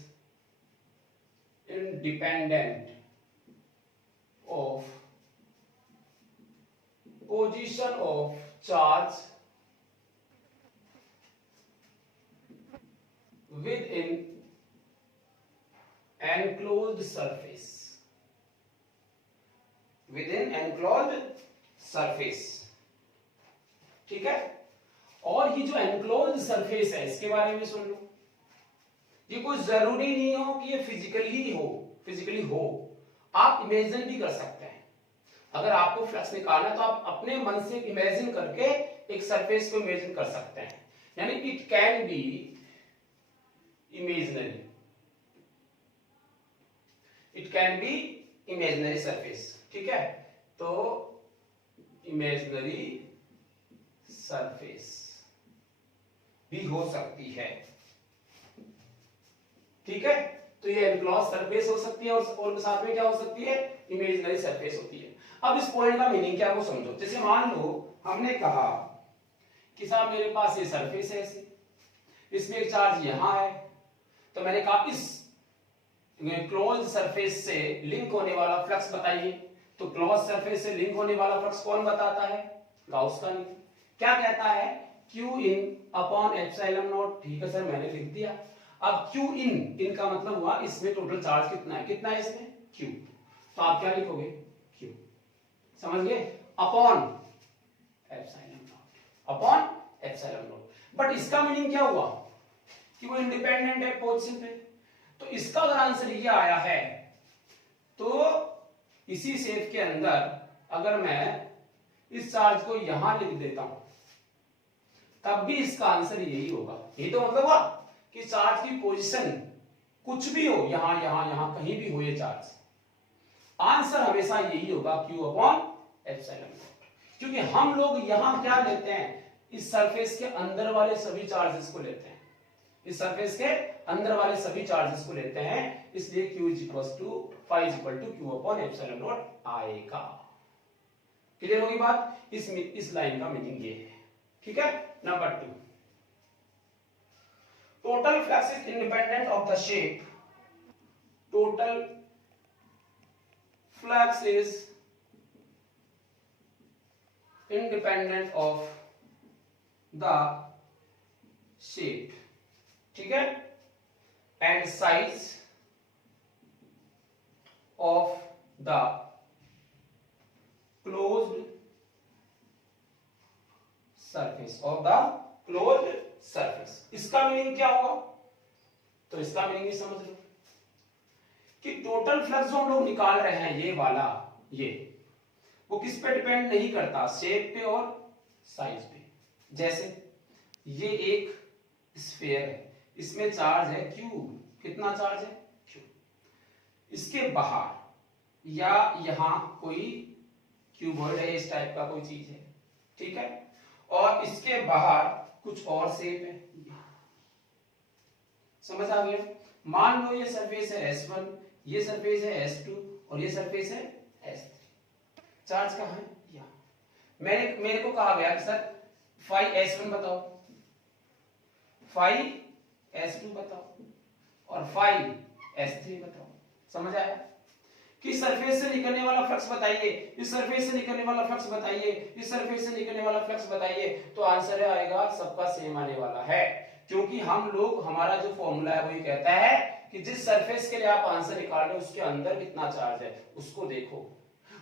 independent of position of charge within enclosed surface, within enclosed surface, ठीक है। और ये जो enclosed surface है इसके बारे में सुन लो, ये कोई जरूरी नहीं हो कि ये फिजिकली हो, आप इमेजिन भी कर सकते हैं। अगर आपको फ्लक्स निकालना है तो आप अपने मन से इमेजिन करके एक सरफेस को इमेजिन कर सकते हैं, यानी it can be imaginary, it can be imaginary surface, ठीक है। तो इमेजिनरी सरफेस भी हो सकती है, ठीक है। तो ये एनक्लोज सरफेस हो सकती है और साथ में क्या हो सकती है, इमेजिनरी सरफेस होती है। अब इस पॉइंट का मीनिंग क्या वो समझो। जैसे मान लो हमने कहा कि साहब मेरे पास ये सरफेस है ऐसे, इसमें एक चार्ज यहां है, तो मैंने कहा इस क्लोज सरफेस से लिंक होने वाला फ्लक्स बताइए। तो क्लोज सरफेस से लिंक होने वाला फ्लक्स कौन बताता है, गाउस का नियम। क्या कहता है, Q in upon epsilon not, ठीक है सर मैंने लिख दिया। अब Q इन का मतलब हुआ इसमें टोटल चार्ज कितना है इसमें Q, तो आप क्या लिखोगे Q, समझ गए, अपॉन एप्सिलॉन नॉट। बट इसका मीनिंग क्या हुआ कि वो इंडिपेंडेंट है पोजीशन पे, तो इसका अगर आंसर ये आया है तो इसी शेप के अंदर अगर मैं इस चार्ज को यहां लिख देता हूं तब भी इसका आंसर यही होगा। ये तो मतलब हुआ कि चार्ज की पोजीशन कुछ भी हो, यहां कहीं भी हो ये चार्ज, आंसर हमेशा यही होगा Q अपॉन एप्सिलॉन नॉट। क्योंकि हम लोग यहां क्या लेते हैं, इस सरफेस के अंदर वाले सभी चार्जेस को लेते हैं, इस सरफेस के अंदर वाले सभी चार्जेस को लेते हैं, इसलिए Q is equal to phi is equal to Q upon epsilon naught आएगा। क्लियर होगी बात, इस लाइन का मीनिंग ये है, ठीक है। Number 2, total flux is independent of the shape, total flux is independent of the shape, ठीक है, and size of the closed surface, of the closed surface. इसका मीनिंग क्या होगा, तो इसका मीनिंग भी समझ लो कि टोटल फ्लक्स जो हम लोग निकाल रहे हैं ये वाला, ये वो किस पे डिपेंड नहीं करता, शेप पे और साइज पे। जैसे ये एक स्फीयर है, इसमें चार्ज है Q, कितना चार्ज है Q, इसके बाहर या यहां कोई क्यूबॉइड है, इस टाइप का कोई चीज है, ठीक है, और इसके बाहर कुछ और शेप है, समझ आ गया। मान लो ये सरफेस है S1, ये सरफेस है S2 और ये सरफेस है S3। चार्ज कहां है, यहां। मेरे को कहा गया कि सर phi S1 बताओ, phi S2 बताओ और phi S3 बताओ। समझ आया कि सरफेस से निकलने वाला फ्लक्स बताइए, इस सरफेस से निकलने वाला फ्लक्स बताइए, इस सरफेस से निकलने वाला फ्लक्स बताइए, तो आंसर आएगा सबका सेम आने वाला है। क्योंकि हम लोग, हमारा जो फॉर्मूला है वो ये कहता है कि जिस सरफेस के लिए आप आंसर निकाल रहे हो उसके अंदर कितना चार्ज है उसको देखो,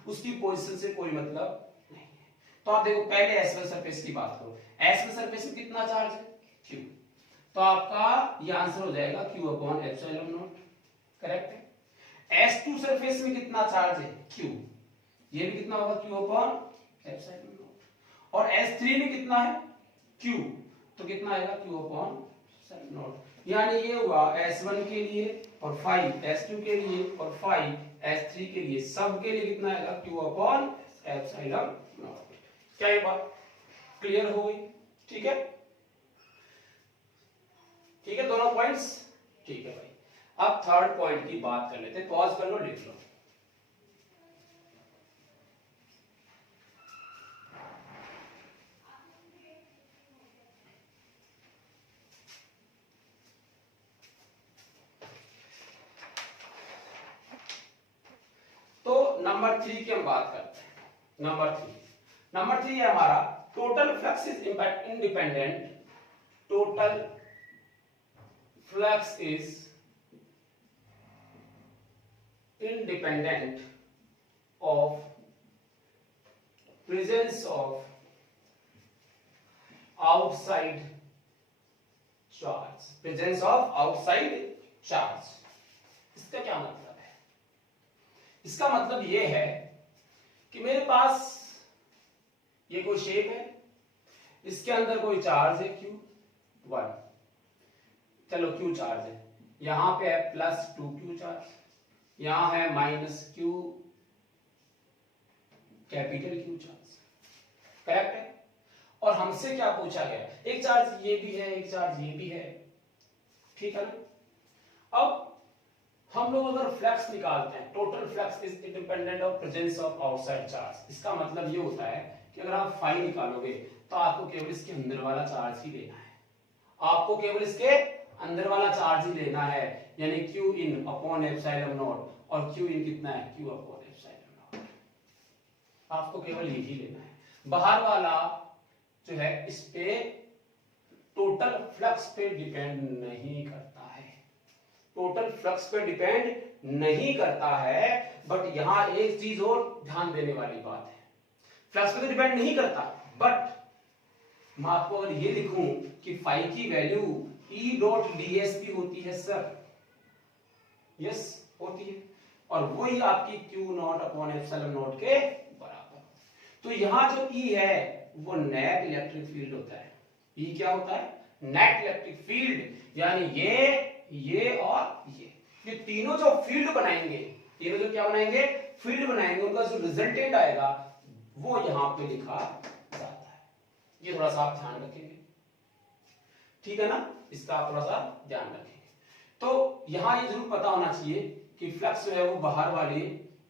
उसकी पोजीशन से कोई मतलब नहीं है। तो आप देखो पहले S1 सरफेस की बात करो, S1 सरफेस में कितना चार्ज है Q, तो आपका ये आंसर हो जाएगा Q upon epsilon not, correct है। S2 सरफेस में कितना चार्ज है Q, ये भी कितना होगा Q अपॉन एप्सिलॉन नॉट। और S3 में कितना है Q, तो कितना आएगा Q अपॉन एप्सिलॉन नॉट। यानी ये हुआ S1 के लिए और 5 S2 के लिए और 5 S3 के लिए, सब के लिए कितना आएगा Q अपॉन एप्सिलॉन नॉट। क्या ये बात क्लियर हो गई? ठीक है, ठीक है दोनों पॉइंट्स, ठीक है भाई। अब थर्ड पॉइंट की बात कर लेते हैं, पॉज कर लो, लिख लो। तो नंबर 3 की हम बात करते हैं। नंबर थ्री है हमारा total flux is independent, total flux is independent of presence of outside charge, presence of outside charge। इसका क्या मतलब है? इसका मतलब ये है कि मेरे पास ये कोई शेप है, इसके अंदर कोई चार्ज है Q1, चलो Q चार्ज है, यहां पे है +2Q चार्ज, यहां है -Q, capital Q charge, correct है। और हमसे क्या पूछा गया, एक चार्ज ये भी है, एक चार्ज ये भी है, ठीक है ना। अब हम लोग अगर फ्लक्स निकालते हैं, total flux is independent of presence of outside charge, इसका मतलब ये होता है कि अगर आप फाई निकालोगे तो आपको केवल इसके अंदर वाला चार्ज ही लेना है, आपको केवल इसके अंदर वाला चार्ज ही लेना है, यानी Q in upon epsilon not, और Q इन कितना है Q अपॉन एप्सिलॉन नॉट, आपको केवल यही लेना है। बाहर वाला जो है इस पे टोटल फ्लक्स पे डिपेंड नहीं करता है, टोटल फ्लक्स पे डिपेंड नहीं करता है। बट यहां एक चीज और ध्यान देने वाली बात है, फ्लक्स पे तो डिपेंड नहीं करता, बट मैं आपको अगर ये लिखूं कि फाई की वैल्यू E डॉट ds भी होती है सर, यस होती है, और वही आपकी Q not upon epsilon naught के बराबर। तो यहां जो E है वो नेट इलेक्ट्रिक फील्ड होता है। E क्या होता है? नेट इलेक्ट्रिक फील्ड, यानी ये और ये तीनों जो फील्ड बनाएंगे, तीनों जो क्या बनाएंगे, फील्ड बनाएंगे, उनका जो रिजल्टेंट आएगा वो यहां पे लिखा जाता है। ये थोड़ा सा आप ध्यान रखेंगे, ठीक है ना, इसका आप थोड़ा सा ध्यान रखेंगे। तो यहां ये जरूर पता होना चाहिए कि फ्लक्स जो है वो बाहर वाले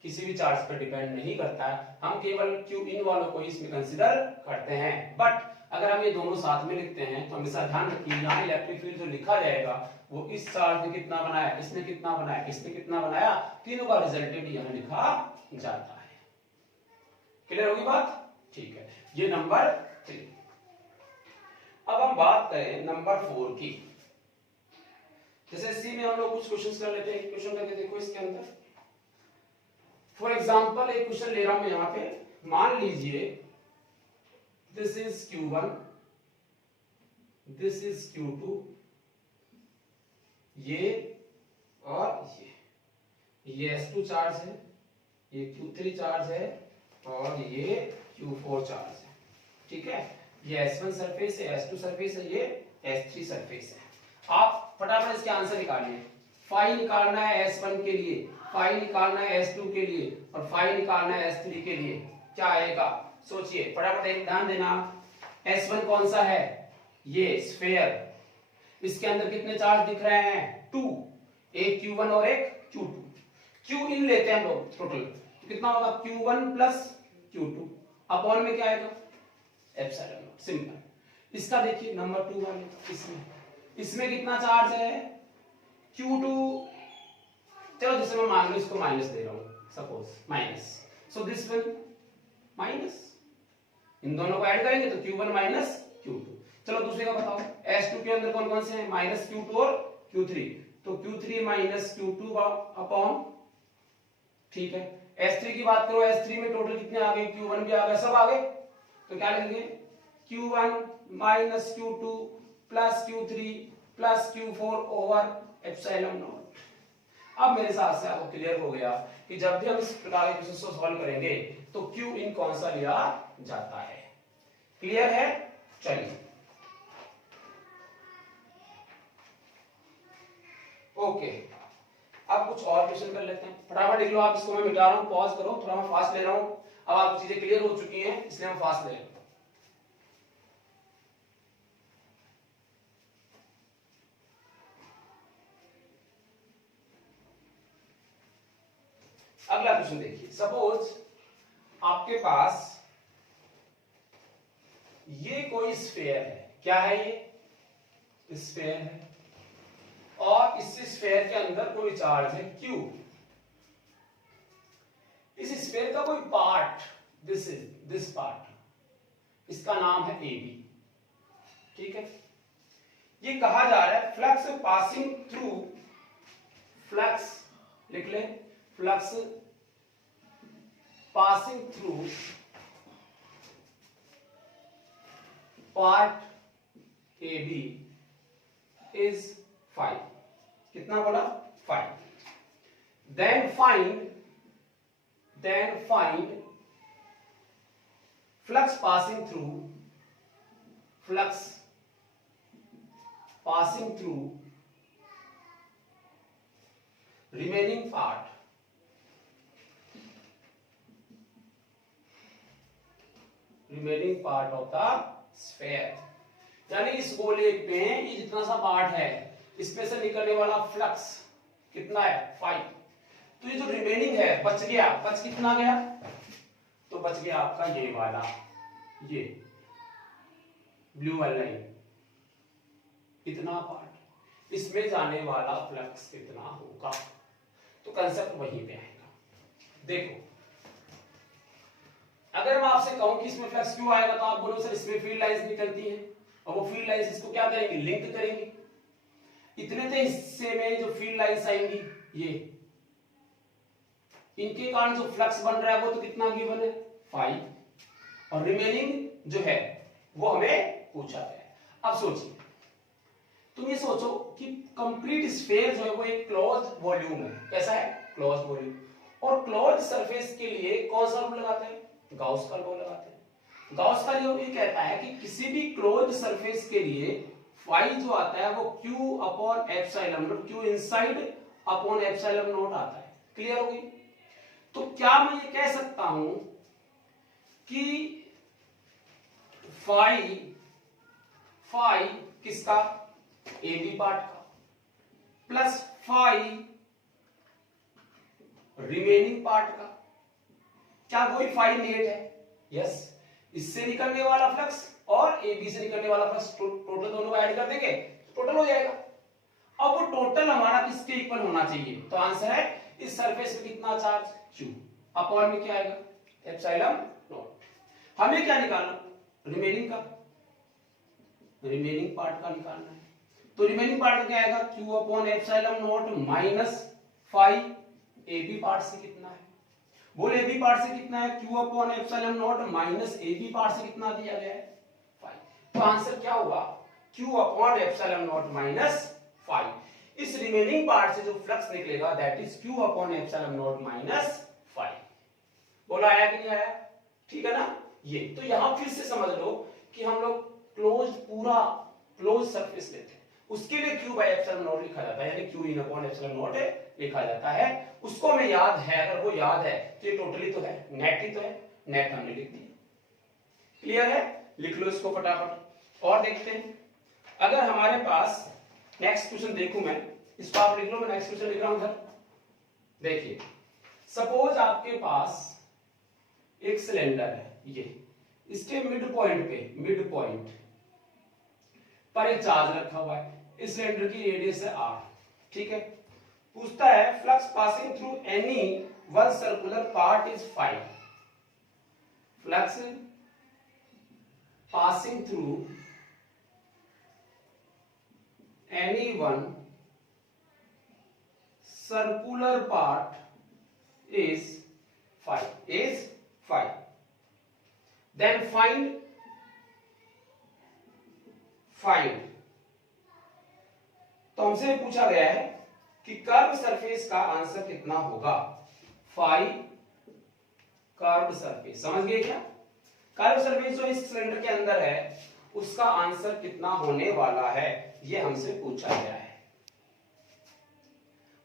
किसी भी चार्ज पर डिपेंड नहीं करता है, हम केवल Q इन वालों को इसमें कंसीडर करते हैं। बट अगर हम ये दोनों साथ में लिखते हैं तो हमेशा ध्यान रखिए, यहाँ इलेक्ट्रिक फील्ड जो लिखा जाएगा वो इस चार्ज ने कितना बनाया, इसने कितना बनाया, इसने कितना बनाया, तीनों का रिजल्टेंट यहाँ लिखा जाता है। क्लियर होगी बात? ठीक है, ये नंबर 3। अब हम बात करें नंबर 4 की। जैसे सी में हम लोग कुछ क्वेश्चंस कर लेते हैं, एक क्वेश्चन करके देखो इसके अंदर। फॉर एग्जांपल एक क्वेश्चन ले रहा हूं यहां पे, मान लीजिए this is Q1, this is Q2, ये और ये S2 चार्ज है, ये Q3 चार्ज है और ये Q4 चार्ज है, ठीक है। ये S1 सरफेस है, S2 सरफेस है, ये S3 सरफेस है। आप फटाफट इसके आंसर निकालिए। फाई निकालना है S1 के लिए, फाई निकालना है S2 के लिए और फाई निकालना है S3 के लिए, क्या आएगा सोचिए फटाफट, एक ध्यान देना। S1 कौन सा है? ये स्फीयर, इसके अंदर कितने चार्ज दिख रहे हैं? 2, एक Q1 और एक Q2। Q इन लेते हैं हम लोग टोटल, तो कितना होगा Q1 प्लस Q2 अपॉन में क्या आएगा एप्सिलॉन नॉट, सिंपल। इसका देखिए नंबर 2 वाले, इसमें कितना चार्ज है Q2, चलो जैसे मैं मान लो इसको माइनस दे रहा हूं, suppose minus, so this will minus, इन दोनों को ऐड करेंगे तो Q1 माइनस Q2, चलो दूसरे का बताओ, S2 के अंदर कौन कौन से हैं, माइनस Q2 और Q3, तो Q3 माइनस Q2 अपॉन, ठीक है। S3 की बात करो, S3 में टोटल कितने आ गए, Q1 भी आ गए, सब आ गए, तो क्या लिखेंगे, Q1 minus Q2 plus Q3 plus Q4 over epsilon not. अब मेरे हिसाब से आपको क्लियर हो गया कि जब भी हम इस प्रकार के क्वेश्चन को सॉल्व करेंगे तो Q इन कौन सा लिया जाता है। क्लियर है? चलिए ओके, अब कुछ और क्वेश्चन कर लेते हैं, फटाफट लिख लो आप इसको, मैं मिटा रहा हूं, पॉज करो, थोड़ा मैं फास्ट ले रहा हूं, अब आपको चीजें क्लियर हो चुकी हैं इसलिए हम फास्ट ले रहे हैं। अगला क्वेश्चन देखिए, सपोज आपके पास ये कोई स्फीयर है, क्या है ये स्फीयर है, और इस स्फीयर के अंदर कोई चार्ज है Q, इस स्फीयर का कोई पार्ट, दिस पार्ट, इसका नाम है AB, ठीक है। ये कहा जा रहा है फ्लक्स पासिंग थ्रू, फ्लक्स लिख ले, flux passing through part AB is 5, कितना बोला 5, then find flux passing through remaining part of the sphere, यानी इस गोले में ये जितना सा पार्ट है इसमें से निकलने वाला फ्लक्स कितना है 5, तो ये जो रिमेनिंग है बच गया, बच कितना गया, तो बच गया आपका ये वाला, ये ब्लू वाला लाइन, इतना पार्ट, इसमें जाने वाला फ्लक्स कितना होगा, तो कंसेप्ट वहीं पे आएगा। देखो अगर मैं आपसे कहूं कि इसमें फ्लक्स क्यों आएगा, तो आप बोलो सर इसमें फील्ड लाइंस निकलती हैं, और वो फील्ड लाइंस इसको क्या करेंगे, लिंक करेंगे, इतने से हिस्से में जो फील्ड लाइंस आएंगी ये, इनके कारण जो फ्लक्स बन रहा है वो तो कितना गिवन है 5, और रिमेनिंग जो है वो हमें पूछा गया। अब सोचिए, तुम ये सोचो कि कंप्लीट स्फीयर जो है वो एक क्लोज्ड वॉल्यूम है, कैसा है, क्लोज्ड वॉल्यूम, और क्लोज्ड सरफेस के लिए कौन सा रूल लगाते हैं, गाउस का लॉ लगाते हैं। गाउस का लॉ ये कहता है कि किसी भी क्लोज्ड सरफेस के लिए फाई जो आता है वो Q upon epsilon naught, Q inside upon epsilon not आता है। क्लियर होगी? तो क्या मैं ये कह सकता हूं कि फाई किसका, AB पार्ट का, प्लस फाई रिमेनिंग पार्ट का, क्या कोई फाई नेट है, यस, इससे निकलने वाला फ्लक्स और AB से निकलने वाला फ्लक्स टोटल दोनों को ऐड कर देंगे, टोटल हो जाएगा। अब वो टोटल हमारा किसके इक्वल होना चाहिए, तो आंसर है इस सरफेस पे कितना चार्ज Q, अपॉन में क्या आएगा एप्सिलॉन नॉट। हमें क्या निकालना, रिमेनिंग का, रिमेनिंग पार्ट का निकालना है, तो रिमेनिंग पार्ट का क्या आएगा Q upon epsilon naught minus phi AB part से कितना है, बोले AB पार्ट से कितना है, Q upon epsilon naught minus AB part से कितना दिया गया है 5, तो आंसर क्या होगा Q upon epsilon naught minus 5, इस रिमेनिंग पार्ट से जो फ्लक्स निकलेगा that is Q upon epsilon naught minus 5। बोला आया कि नहीं आया, ठीक है ना। ये तो यहां फिर से समझ लो कि हम लोग क्लोज्ड, पूरा क्लोज सरफेस लेते हैं, उसके लिए Q बाय एप्सिलॉन नॉट लिखा जाता है, यानी Q in upon epsilon not लिखा जाता है, उसको हमें याद है, अगर वो याद है तो ये टोटली तो है, नेट ही तो है, नेट हमने लिख दिया। क्लियर है, लिख लो इसको फटाफट और देखते हैं। अगर हमारे पास नेक्स्ट क्वेश्चन देखूं मैं, इसको आप लिख लो, मैं नेक्स्ट क्वेश्चन लिख रहा हूं इधर। देखिए सपोज आपके पास एक सिलेंडर है, ये इसके मिड पॉइंट पर एक चार्ज रखा हुआ है, इस सिलेंडर की रेडियस है r, ठीक है। पूछता है flux passing through any one circular part is 5, flux passing through any one circular part is 5 then find तो हमसे पूछा गया है कि कर्व सरफेस का आंसर कितना होगा। 5 कर्व सरफेस, समझ गए क्या? कर्व सरफेस जो इस सिलेंडर के अंदर है उसका आंसर कितना होने वाला है, ये हमसे पूछा गया है।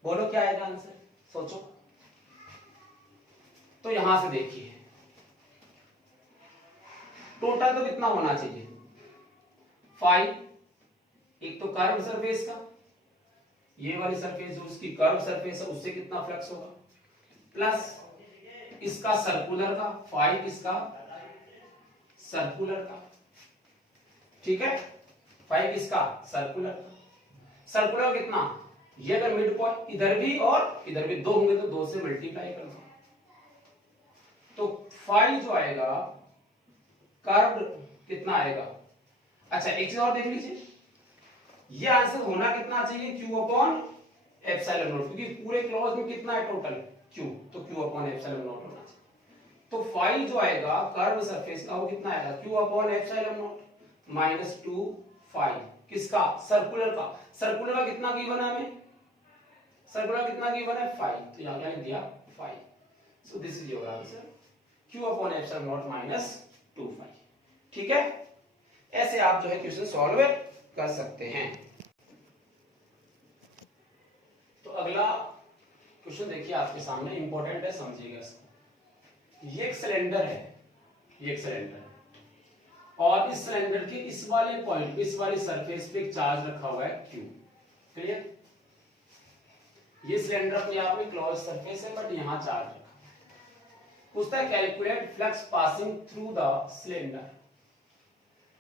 बोलो क्या आएगा आंसर, सोचो। तो यहां से देखिए टोटल तो कितना होना चाहिए 5, एक तो कर्व सरफेस का, ये वाली सरफेस जो उसकी कर्व सरफेस है उससे कितना फ्लक्स होगा, प्लस इसका सर्कुलर का 5 इसका सर्कुलर का, ठीक है 5 इसका सर्कुलर कितना, ये अगर मिड पॉइंट इधर भी और इधर भी 2 होंगे तो 2 से मल्टीप्लाई कर दो, तो 5 जो आएगा कर्व कितना आएगा। अच्छा एक चीज और देख लीजिए, ये आंसर होना कितना चाहिए Q अपॉन एप्सिलॉन नॉट, क्योंकि पूरे क्लॉज में कितना है टोटल Q, तो Q अपॉन एप्सिलॉन नॉट होना चाहिए। तो 5 जो आएगा कर्व सरफेस का वो कितना आएगा Q upon epsilon naught minus 2 5 किसका, सर्कुलर का कितना गिवन है हमें, सर्कुलर कितना गिवन है 5, तो यहां क्या लिख दिया 5। So this is your answer Q upon epsilon naught minus 2 5। ठीक है, ऐसे आप जो है क्वेश्चन सॉल्व कर सकते हैं। तो अगला क्वेश्चन देखिए आपके सामने, इंपॉर्टेंट है, समझिएगा इसको। ये एक सिलेंडर है, ये एक सिलेंडर है और इस सिलेंडर के इस वाले पॉइंट पे, इस वाली सरफेस पे एक चार्ज रखा हुआ है Q। क्लियर? ये सिलेंडर अपने आप में क्लोज सरफेस है बट यहां चार्ज रखा है। पूछता है calculate flux passing through the cylinder.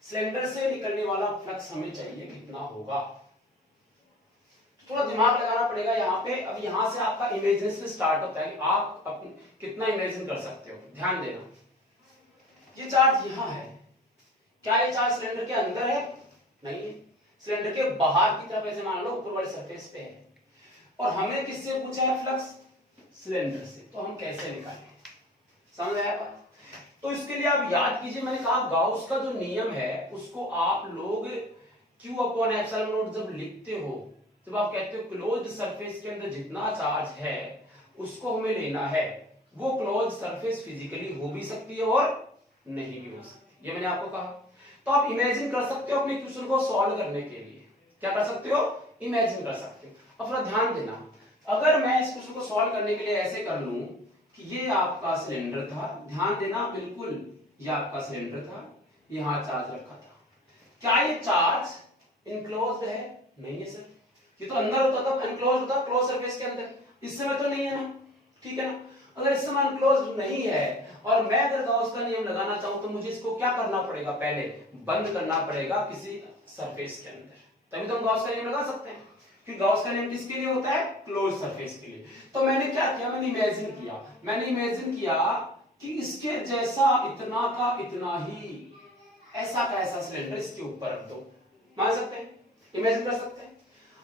Cylinder से निकलने वाला फ्लक्स हमें चाहिए कितना होगा। थोड़ा दिमाग लगाना पड़ेगा यहाँ पे। अब यहां से आपका इमेजिनेशन स्टार्ट होता है कि आप अपने कितना इमेजिन कर सकते हो। ध्यान देना, ये चार्ज यहां है, क्या ये चार्ज सिलेंडर के अंदर है? नहीं, सिलेंडर के बाहर की तरफ, ऐसे मान लो ऊपर वाले सरफेस पे है। और हमें किससे पूछा है फ्लक्स? सिलेंडर से। तो हम कैसे निकालें, समझ आया बात? तो इसके लिए आप याद कीजिए, मैंने कहा गाउस का जो नियम है उसको आप लोग Q अपॉन एप्सिलॉन नॉट जब लिखते हो, जब आप कहते हो क्लोज्ड सरफेस के अंदर जितना चार्ज है उसको हमें लेना है, वो क्लोज्ड सरफेस फिजिकली हो भी सकती है और नहीं भी हो सकती, ये मैंने आपको कहा। तो आप इमेजिन कर सकते हो अपने क्वेश्चन को सॉल्व करने के लिए, क्या कर सकते हो? इमेजिन कर सकते हो। अब थोड़ा ध्यान देना, अगर मैं इस क्वेश्चन को सॉल्व करने के लिए ऐसे कर लूं कि ये आपका सिलेंडर था, ध्यान देना बिल्कुल, ये आपका सिलेंडर था, यहां चार्ज रखा था। क्या ये चार्ज इनक्लोज्ड है? नहीं है सर, ये तो अंदर होता था, अनक्लोज्ड होता क्लोज सरफेस के अंदर। इस समय तो नहीं है ना, ठीक है ना? अगर इस समय अनक्लोज्ड नहीं है और मैं अगर गाउस का नियम लगाना चाहूं तो मुझे इसको क्या करना पड़ेगा? पहले बंद करना पड़ेगा किसी सरफेस के अंदर, तभी तो हम गाउस का नियम लगा सकते हैं। कि गाउस का नियम किसके लिए होता है? क्लोज सरफेस के लिए। तो मैंने क्या किया, मैंने इमेजिन किया कि इसके जैसा इतना का इतना ही ऐसा का ऐसा सिलेंडर इसके ऊपर रख दो। मान सकते हैं, इमेजिन कर सकते हैं।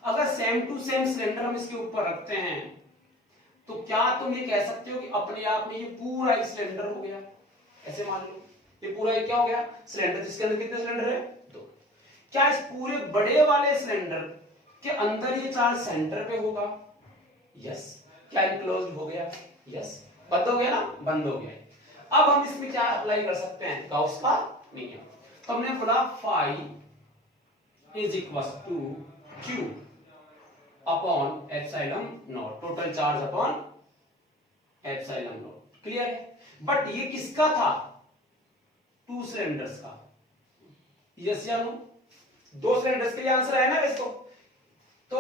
अगर सेम टू सेम सिलेंडर हम इसके ऊपर रखते हैं तो क्या तुम ये कह सकते हो कि अपने आप में ये पूरा एक सिलेंडर हो गया? ऐसे मान लो ये पूरा एक क्या हो गया? सिलेंडर, जिसके अंदर कितने सिलेंडर है? 2। क्या इस पूरे बड़े वाले सिलेंडर के अंदर ये चार्ज सेंटर पे होगा? यस। क्या इनक्लोज्ड हो गया? यस। बंद हो गया ना? बंद हो गया। अब हम इसमें क्या अप्लाई कर सकते हैं? गाउस का नियम। तो हमने बोला phi is equal to Q upon epsilon naught, total charge upon epsilon naught. Clear है? बट ये किसका था? 2 सिलेंडर्स का। यस या नो? 2 सिलेंडर्स के लिए आंसर है ना इसको। तो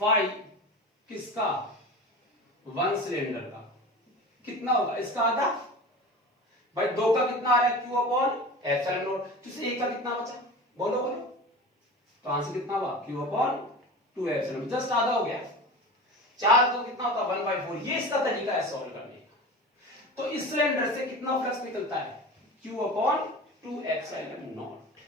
phi किसका? 1 सिलेंडर का कितना होगा? इसका आधा। भाई 2 का कितना आ रहा है? Q upon epsilon naught. तो इससे 1 का कितना बचा? बोलो बोलो। तो आंसर कितना हुआ? Q अपॉन 2 एप्सिलॉन, जस्ट आधा हो गया। 4 तो कितना होता? 1/4। ये इसका तरीका है सॉल्व करने का। तो इस सिलेंडर से कितना फ्लक्स निकलता है? Q upon 2 epsilon not.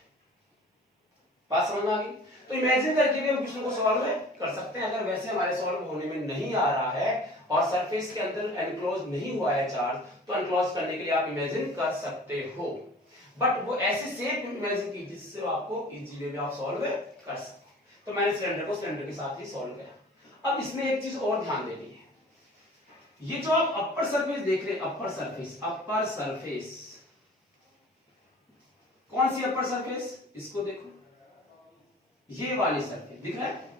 बात समझ में आ गई? तो इमेजिन करके भी हम क्वेश्चन को सॉल्व कर सकते हैं। अगर वैसे हमारे सॉल्व होने में नहीं आ रहा है और सरफेस के अंदर एनक्लोज नहीं हुआ है चार्ज, तो एनक्लोज करने के लिए आप इमेजिन कर सकते हो, बट वो ऐसे सेम इमेजिन कीजिए जिससे आपको इजीली भी आप सॉल्व कर सकते। तो मैंने सिलेंडर को सिलेंडर के साथ ही सॉल्व किया। अब इसमें एक चीज और ध्यान देनी है, ये जो आप अपर सरफेस देख रहे हैं, अपर सरफेस कौन सी अपर सरफेस? इसको देखो, ये वाली सरफेस दिख रहा है,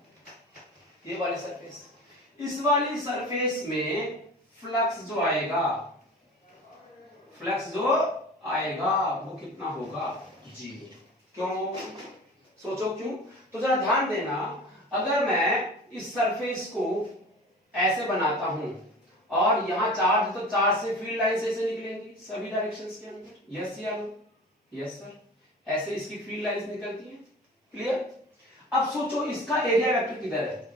ये वाली सरफेस। इस वाली सरफेस में फ्लक्स जो आएगा, वो कितना होगा? 0। क्यों? सोचो क्यों? तो जरा ध्यान देना, अगर मैं इस सरफेस को ऐसे बनाता हूं और यहां चार्ज है, तो चार्ज से फील्ड लाइंस ऐसे निकलेंगी सभी डायरेक्शंस के अंदर, यस या नो? यस सर, ऐसे इसकी फील्ड लाइंस निकलती हैं। क्लियर? अब सोचो इसका एरिया वेक्टर किधर है?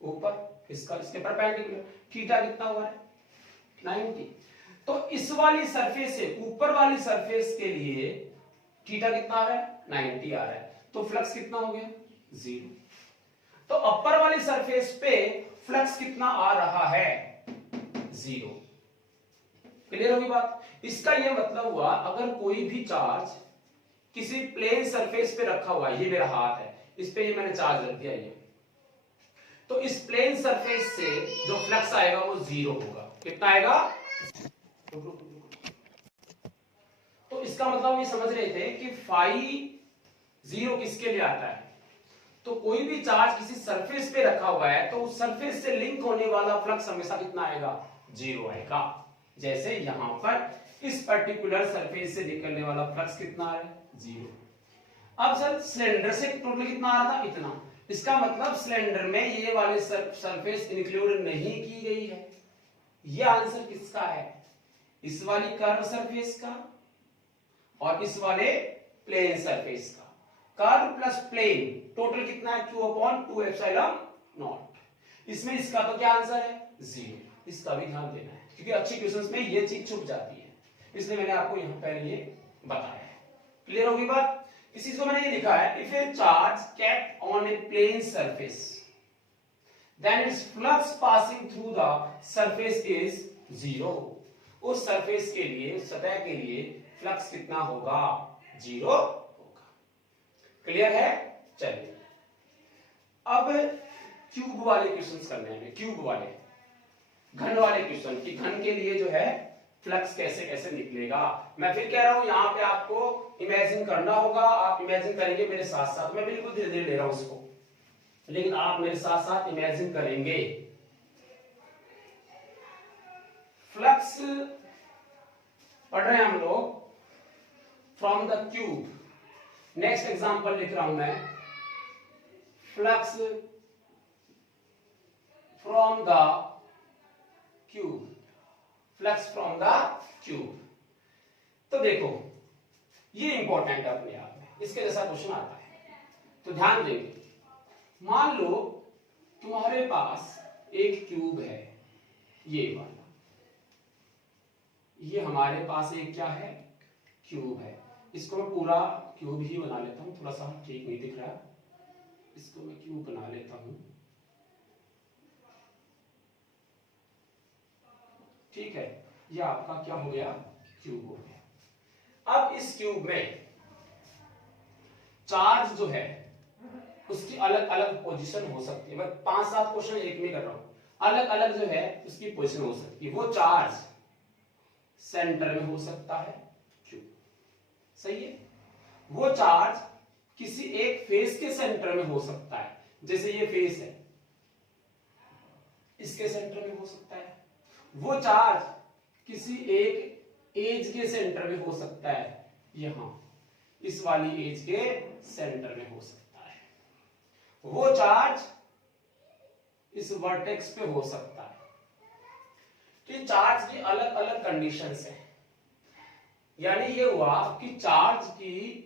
ऊपर, इसके परपेंडिकुलर। थीटा कितना हुआ है? 90। तो इस वाली सरफेस से ऊपर वाली सरफेस के लिए थीटा कितना आ रहा है? 90 आ रहा है। तो फ्लक्स कितना हो गया? 0। तो अपर वाली सरफेस पे फ्लक्स कितना आ रहा है? 0। क्लियर होगी बात? इसका यह मतलब हुआ, अगर कोई भी चार्ज किसी प्लेन सरफेस पे रखा हुआ है, ये मेरा हाथ है, इस पे ये मैंने चार्ज रख दिया ये, तो इस प्लेन सरफेस से जो फ्लक्स आएगा वो 0 होगा। कितना आएगा? तो इसका मतलब हम ये समझ रहे थे कि फाई 0 किसके लिए आता है? तो कोई भी चार्ज किसी सरफेस पे रखा हुआ है तो उस सरफेस से लिंक होने वाला फ्लक्स हमेशा कितना आएगा? 0 आएगा। जैसे यहां पर इस पर्टिकुलर सरफेस से निकलने वाला फ्लक्स कितना आ रहा है? 0। अब सर सिलेंडर से टोटल कितना आ रहा था? इतना। इसका मतलब सिलेंडर में ये वाली सरफेस इंक्लूड नहीं की गई है। ये आंसर किसका है? इस वाली कर्व सरफेस का और इस वाले प्लेन सरफेस का। कर्व प्लस प्लेन टोटल कितना है? Q/2 epsilon not. इसमें इसका तो क्या आंसर है? 0। इसका भी ध्यान देना है क्योंकि अच्छी क्वेश्चंस में ये चीज छुप जाती है, इसलिए मैंने आपको यहां पहले ये बताया है। क्लियर होगी बात? इसी को मैंने ये लिखा है, if a charge kept on a plane surface then its flux passing through the surface is 0। उस सरफेस के लिए, सतह के लिए फ्लक्स कितना होगा? 0 होगा। क्लियर है? चलिए अब क्यूब वाले क्वेश्चंस करने हैं, क्यूब वाले, घन वाले क्वेश्चन कि घन के लिए जो है फ्लक्स कैसे कैसे निकलेगा। मैं फिर कह रहा हूं यहां पे आपको इमेजिन करना होगा, आप इमेजिन करेंगे मेरे साथ साथ। मैं बिल्कुल धीरे धीरे ले रहा हूं इसको, लेकिन आप मेरे साथ साथ इमेजिन करेंगे। फ्लक्स पढ़ रहे हैं हम लोग from the cube. Next example लिख रहा हूं मैं, flux from the cube, flux from the cube. तो देखो ये इंपॉर्टेंट है अपने आप में, इसके जैसा क्वेश्चन आता है तो ध्यान देंगे। मान लो तुम्हारे पास एक क्यूब है, ये वाला, ये हमारे पास एक क्या है? क्यूब है। इसको मैं पूरा क्यूब ही बना लेता हूं, थोड़ा सा ठीक नहीं दिख रहा, इसको मैं क्यूब बना लेता हूं। ठीक है, ये आपका क्या हो गया? क्यूब हो गया। अब इस क्यूब में चार्ज जो है उसकी अलग अलग पोजीशन हो सकती है। मैं 5-7 क्वेश्चन एक में कर रहा हूं, अलग अलग जो है उसकी पोजीशन हो सकती है। वो चार्ज सेंटर में हो सकता है, क्यूब, सही है। वो चार्ज किसी एक फेस के सेंटर में हो सकता है, जैसे ये फेस है, इसके सेंटर में हो सकता है। वो चार्ज किसी एक एज के सेंटर में हो सकता है, यहां इस वाली एज के सेंटर में हो सकता है। वो चार्ज इस वर्टेक्स पे हो सकता है। तो चार्ज की अलग अलग कंडीशंस हैं, यानी ये हुआ कि चार्ज की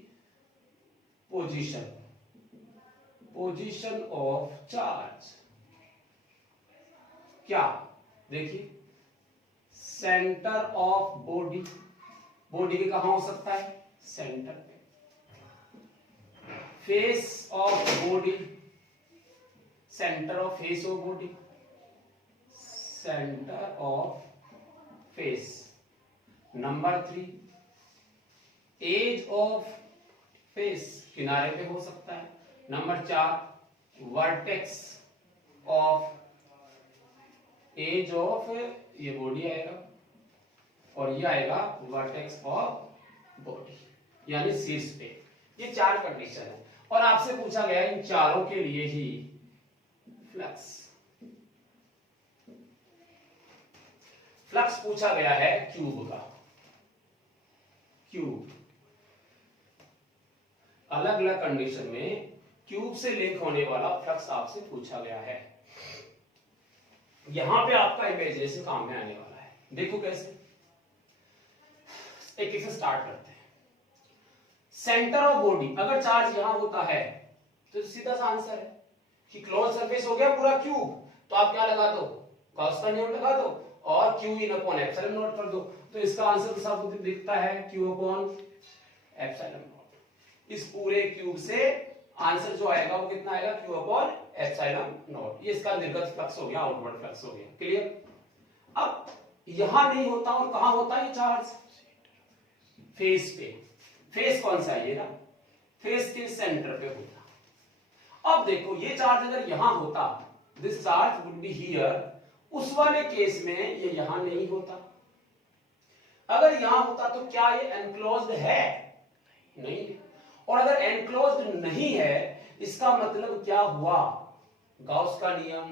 पोजीशन ऑफ चार्ज क्या? देखिए, सेंटर ऑफ बॉडी, बॉडी के कहां हो सकता है? सेंटर पे। Face of body, centre of face of body, centre of face. Number 3 edge of face, किनारे पे हो सकता है। Number 4 vertex of, edge of ये बॉडी आएगा और ये आएगा वर्टेक्स ऑफ बॉडी, यानी शीर्ष पे। ये 4 कंडीशन है और आपसे पूछा गया इन चारों के लिए ही फ्लक्स, फ्लक्स पूछा गया है क्यूब का। क्यूब अलग अलग कंडीशन में क्यूब से लिंक होने वाला फ्लक्स आपसे पूछा गया है। यहां पे आपका इमेजिनेशन काम में आने वाला है। देखो कैसे, एक से स्टार्ट करते हैं। सेंटर ऑफ बॉडी, अगर चार्ज यहां होता है तो सीधा सा आंसर है कि क्लोज सरफेस हो गया पूरा क्यूब, तो आप क्या लगा दो, गॉस का नियम लगा दो और Q in upon epsilon not कर दो। तो इसका आंसर तो साफ दिखता है Q अपॉन एप्सिलॉन नॉट। इस पूरे क्यूब से आंसर जो आएगा वो कितना आएगा, Q अपॉन एप्सिलॉन नॉट। ये इसका निर्गत फ्लक्स हो गया, आउटवर्ड फ्लक्स हो गया। क्लियर। अब यहां नहीं होता और कहां होता है ये चार्ज, फेस पे। फेस कौन सा है, ये ना, फेस के सेंटर पे होता। अब देखो ये चार्ज अगर यहां होता, this charge would be here, उस वाले केस में ये यहां नहीं होता। अगर यहां होता तो क्या ये एनक्लोज्ड है, नहीं। और अगर एनक्लोज्ड नहीं है इसका मतलब क्या हुआ, गॉस का नियम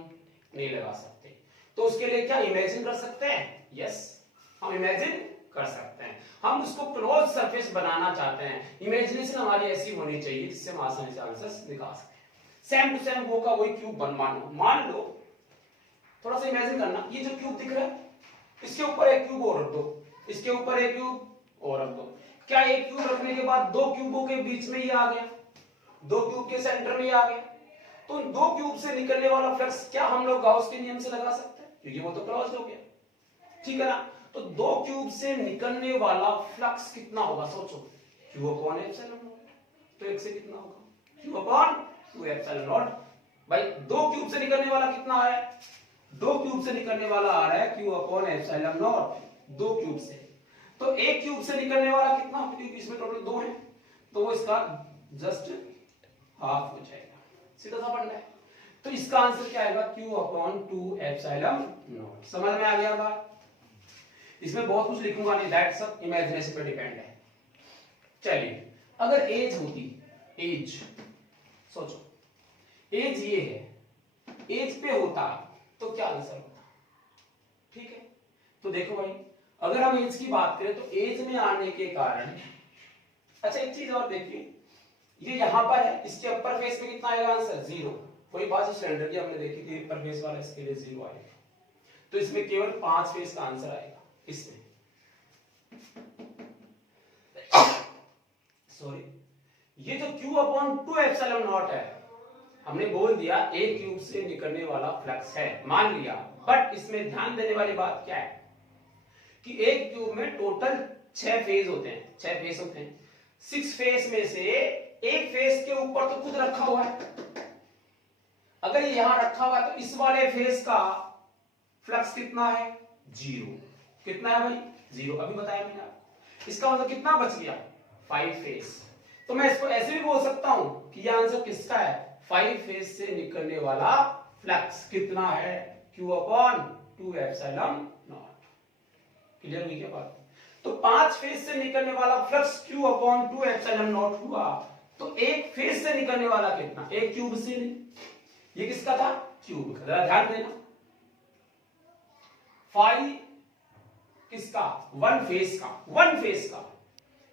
नहीं लगा सकते। तो उसके लिए क्या इमेजिन कर सकते हैं, यस हम इमेजिन कर सकते हैं। हम उसको क्लोज सरफेस बनाना चाहते हैं, इमेजिनेशन हमारी ऐसी होनी चाहिए जिससे हम आसानी से आंसर्स निकाल सकें। सेम टू सेम वो का वही क्यूब मान लो, थोड़ा सा इमेजिन करना, ये जो क्यूब दिख रहा है इसके ऊपर एक क्यूब और रख दो, इसके ऊपर एक क्यूब और रख दो। क्या एक क्यूब रखने के बाद दो क्यूबों के बीच में ये आ गया, दो क्यूब के सेंटर में आ गया, तो दो क्यूब से निकलने वाला फ्लक्स क्या हम लोग गॉस के नियम से लगा सकते हैं, क्योंकि वो तो क्लोज्ड हो गया, ठीक है ना। तो दो क्यूब से निकलने वाला फ्लक्स कितना होगा, सोचो, Q अपॉन एप्सिलॉन नॉट। तो एक से कितना होगा, Q अपॉन 2 एप्सिलॉन नॉट। भाई दो क्यूब से निकलने वाला कितना आ रहा है, दो क्यूब से निकलने वाला आ रहा है Q अपॉन एप्सिलॉन नॉट, दो क्यूब से। तो एक क्यूब से निकलने वाला कितना, क्योंकि इसमें टोटल दो है, तो वो इसका जस्ट हाफ हो जाएगा, सीधा सा पढ़ना है। तो इसका आंसर क्या आएगा, Q अपॉन 2 एप्सिलॉन नॉट। समझ में आ गया बात। इसमें बहुत कुछ लिखूंगा नहीं, दैट सब इमेजिनेशन पे डिपेंड है। चलिए अगर एज होती, एज सोचो, एज ये है, एज पे होता तो क्या आंसर होता, ठीक है। तो देखो भाई अगर हम एज की बात करें तो एज में आने के कारण, अच्छा एक चीज और देखिए, ये यहां पर है, इसके अपर फेस में कितना आएगा आंसर, 0। कोई बात सिलेंडर की हमने देखी थी, अपर फेस वाला, इसके लिए 0 आएगा। तो इसमें केवल 5 फेस का आंसर आएगा इसमें, सॉरी, ये जो Q अपॉन 2 एप्सिलॉन नॉट है, हमने बोल दिया एक क्यूब से निकलने वाला फ्लक्स है, मान लिया। बट इसमें ध्यान देने वाली बात क्या है कि एक क्यूब में टोटल 6 फेज होते हैं, 6 फेस होते हैं। 6 फेस में से एक फेस के ऊपर तो खुद रखा हुआ है, अगर ये यहां रखा हुआ है तो इस वाले फेस का फ्लक्स कितना है, 0। कितना है भाई, 0, अभी बताया मैंने आपको। इसका मतलब कितना बच गया, 5 फेस। तो मैं इसको ऐसे भी बोल सकता हूं कि यह आंसर किसका है, 5 फेस से निकलने वाला फ्लक्स कितना है, Q upon 2 epsilon naught. Clear हुई क्या बात। तो 5 फेस से निकलने वाला flux Q upon 2 epsilon not हुआ, तो एक फेस से निकलने वाला कितना, एक क्यूब से नहीं, ये किसका था, क्यूब का। जरा ध्यान देना, 5 किसका, 1 फेस का, 1 फेस का,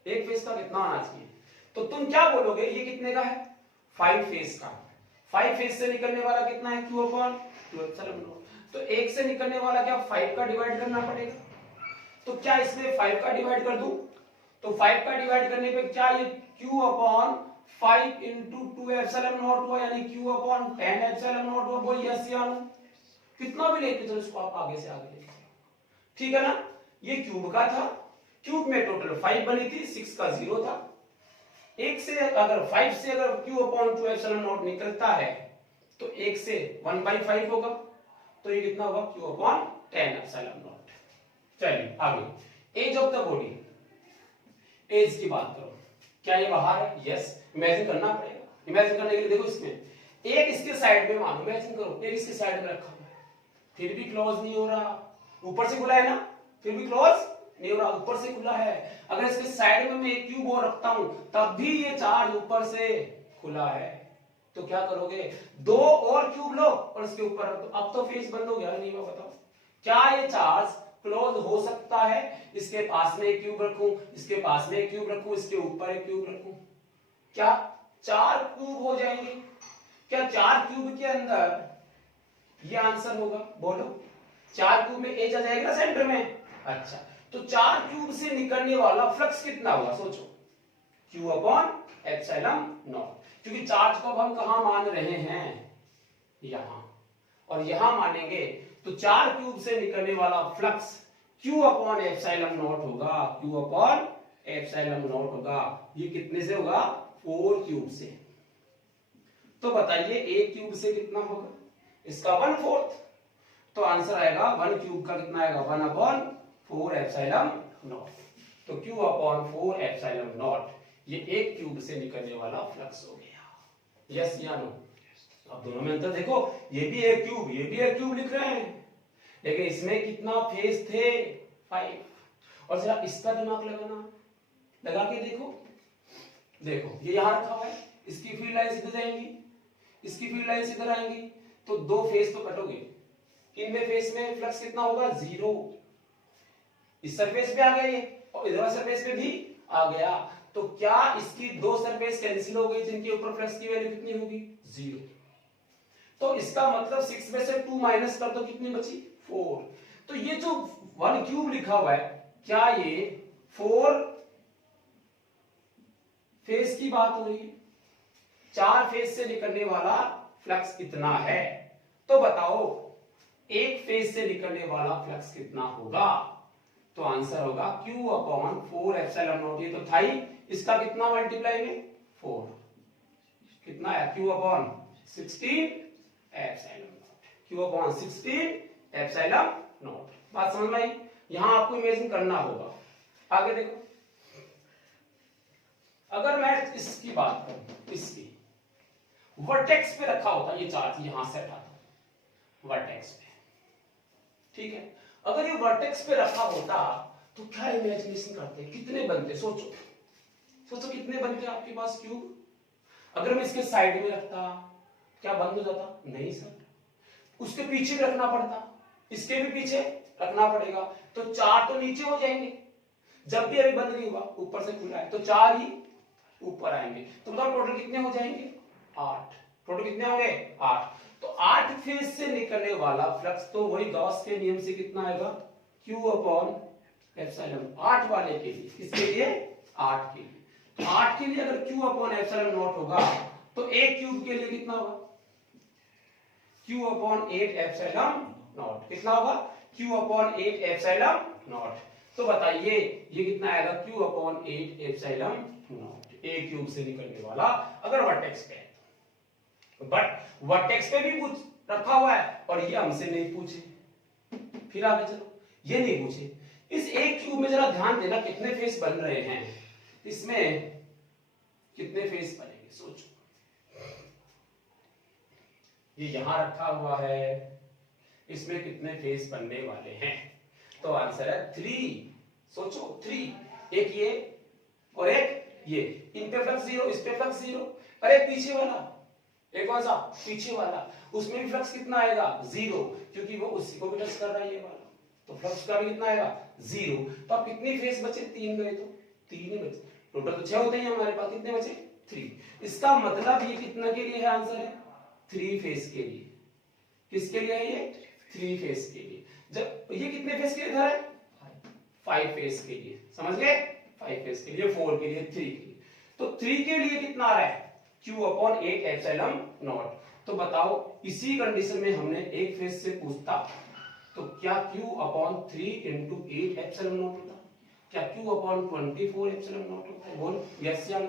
एक फेस का कितना आना चाहिए। तो तुम क्या बोलोगे, ये कितने का है, 5 फेस का। 5 फेस से निकलने वाला कितना है, Q अपॉन 2 एप्सिलॉन नॉट। तो एक से निकलने वाला क्या 5 का डिवाइड करना पड़ेगा, तो क्या इसमें 5 का डिवाइड कर दूं, तो 5 का डिवाइड करने पे क्या ये Q upon 5 into 2 epsilon not हुआ, यानी Q अपॉन 10 एप्सिलॉन नॉट हुआ। बोल यस या नो, कितना भी लेते चलो इसको आप आगे से आगे लेते, ठीक है ना। ये क्यूब का था, क्यूब में टोटल 5 बनी थी, 6 का 0 था, एक से अगर 5 से अगर q अपॉन 2 एप्सिलॉन नॉट निकलता है तो 1 से 1/5 होगा, तो ये कितना होगा q अपॉन 10 एप्सिलॉन नॉट। चलिए आगे, edge of the body, edge की बात करो, क्या ये बाहर है? यस, इमेजिन करना पड़ेगा। इमेजिन करने के लिए देखो इसमें एक इसके साइड में मानो, इमेजिन करो एक इसके साइड में रखा हुआ है, फिर भी क्लोज नहीं हो रहा, ऊपर से खुला है ना, फिर भी क्लोज नहीं हो रहा, ऊपर से खुला है। अगर इसके साइड में मैं एक क्यूब और रखता हूं तब भी ये चार्ज ऊपर से खुला है, तो क्या करोगे? 2 और क्यूब लो और इसके ऊपर रख दो। अब तो फेस बंद हो गया, नहीं हुआ? बताओ क्या ये चार्ज क्लोज हो सकता है? इसके पास में एक क्यूब रखूं, इसके पास में एक क्यूब रखूं, इसके ऊपर एक क्यूब रखूं, क्या 4 क्यूब हो जाएंगे? क्या 4 क्यूब के अंदर ये आंसर होगा? बोलो, 4 क्यूब में एज आ जाएगा सेंटर में। अच्छा, तो 4 क्यूब से निकलने वाला फ्लक्स कितना होगा? सोचो, Q अपॉन एप्सिलॉन नॉट, क्योंकि चार्ज को अब हम कहां मान रहे हैं? यहां, और यहां मानेंगे तो 4 क्यूब से निकलने वाला flux Q upon epsilon not होगा, Q अपॉन एप्सिलॉन नॉट होगा। ये कितने से होगा? 4 क्यूब से। तो बताइए एक क्यूब से कितना होगा? इसका 1/4, तो आंसर आएगा 1 क्यूब का कितना आएगा? 1 अपॉन 4 एप्सिलॉन नॉट। तो Q अपॉन 4 एप्सिलॉन नॉट ये एक क्यूब से निकलने वाला फ्लक्स हो गया। यस या नो? अब दोनों में अंतर देखो, ये भी एक क्यूब, ये भी एक क्यूब लिख रहे हैं, लेकिन इसमें कितना फेस थे? 5। और जरा इसका दिमाग लगाना, लगा के देखो, देखो ये यहां रखा हुआ है, इसकी फील्ड लाइन इधर जाएंगी, इसकी फील्ड लाइन इधर आएंगी, तो 2 फेस तो कटोगे। इनमें फेस में फ्लक्स कितना होगा? 0। इस सरफेस पे आ गया ये, और इधर सरफेस पे भी आ गया, तो क्या इसकी 2 सरफेस कैंसिल हो गई जिनके ऊपर फ्लक्स की वैल्यू कितनी होगी? 0। तो इसका मतलब 6 में से 2 माइनस कर दो, कितनी बची? 4। तो ये जो 1 क्यूब लिखा हुआ है, क्या ये 4 फेस की बात हो रही है? 4 फेस से निकलने वाला फ्लक्स कितना है? तो बताओ एक फेस से निकलने वाला फ्लक्स कितना होगा? तो आंसर होगा Q अपॉन 4 एप्सिलॉन नॉट। ये तो था ही, इसका कितना मल्टीप्लाई में? 4। कितना है? Q upon 16 epsilon naught, Q upon 16 epsilon not. बात समझ में आई? यहां आपको इमेजिन करना होगा। आगे देखो, अगर मैं इसकी बात करूं, इसकी वर्टेक्स पे रखा होता ये चार्ज, यहां से हटा दो वर्टेक्स पे, ठीक है? अगर ये वर्टेक्स पे रखा होता तो क्या इमेजिनेशन करते, कितने बनते? सोचो, सोचो कितने बनते आपके पास क्यूब? अगर मैं इसके साइड में रखता क्या बंद हो जाता? नहीं सर, उसके पीछे भी रखना पड़ता, इसके भी पीछे रखना पड़ेगा, तो 4 तो नीचे हो जाएंगे। जब भी अभी बंद नहीं हुआ, ऊपर से खुला है, तो 4 ही ऊपर आएंगे। तो बताओ टोटल कितने हो जाएंगे? 8। टोटल कितने होंगे? 8। तो 8 फेज से निकलने वाला फ्लक्स तो वही गॉस के नियम से कितना आएगा? Q upon epsilon. 8 वाले के लिए, किसके लिए? 8 के लिए। तो 8 के लिए अगर Q अपॉन एप्सिलॉन नॉट होगा तो एक क्यूब के लिए कितना होगा? Q upon 8 epsilon not. कितना होगा? Q upon 8 epsilon naught. तो बताइए ये कितना आएगा? Q अपॉन 8 एप्सिलॉन नॉट, एक क्यूब से निकलने वाला अगर वर्टेक्स पे है। बट वर्टेक्स पे भी कुछ रखा हुआ है और ये हमसे नहीं पूछे। फिर आगे चलो, ये नहीं पूछे। इस एक क्यूब में जरा ध्यान देना कितने फेस बन रहे हैं, इसमें कितने फेस बनेंगे? सोचो, ये यहां रखा हुआ है, इसमें कितने फेस बनने वाले हैं? तो आंसर है 3। सोचो 3, एक ये और एक ये, इन पे फ्लक्स 0, इस पे फ्लक्स 0, और एक पीछे वाला, एक कौन सा? पीछे वाला, उसमें भी फ्लक्स कितना आएगा? 0, क्योंकि वो उसी को भी टच कर रहा है ये वाला, तो फ्लक्स का भी कितना आएगा? 0। तो अब कितने फेस बचे? 3 गए, तो 3 ही बचे। टोटल तो 6 होते हैं हमारे पास, कितने बचे? 3। इसका मतलब ये कितना के लिए है? आंसर है 3 फेस के लिए। किसके लिए है ये? 3 फेस के लिए। जब ये कितने फेस के लिए था? 5 फेस के लिए। समझ गए? 5 फेस के लिए, 4 के लिए, 3 के लिए। तो 3 के लिए कितना आ रहा है? Q upon 8 epsilon naught. तो बताओ इसी कंडीशन में हमने एक फेस से पूछता तो क्या Q upon 3 into 8 epsilon not होता? क्या Q अपॉन 24 एप्सिलॉन नॉट होता है? बोल यस या नो?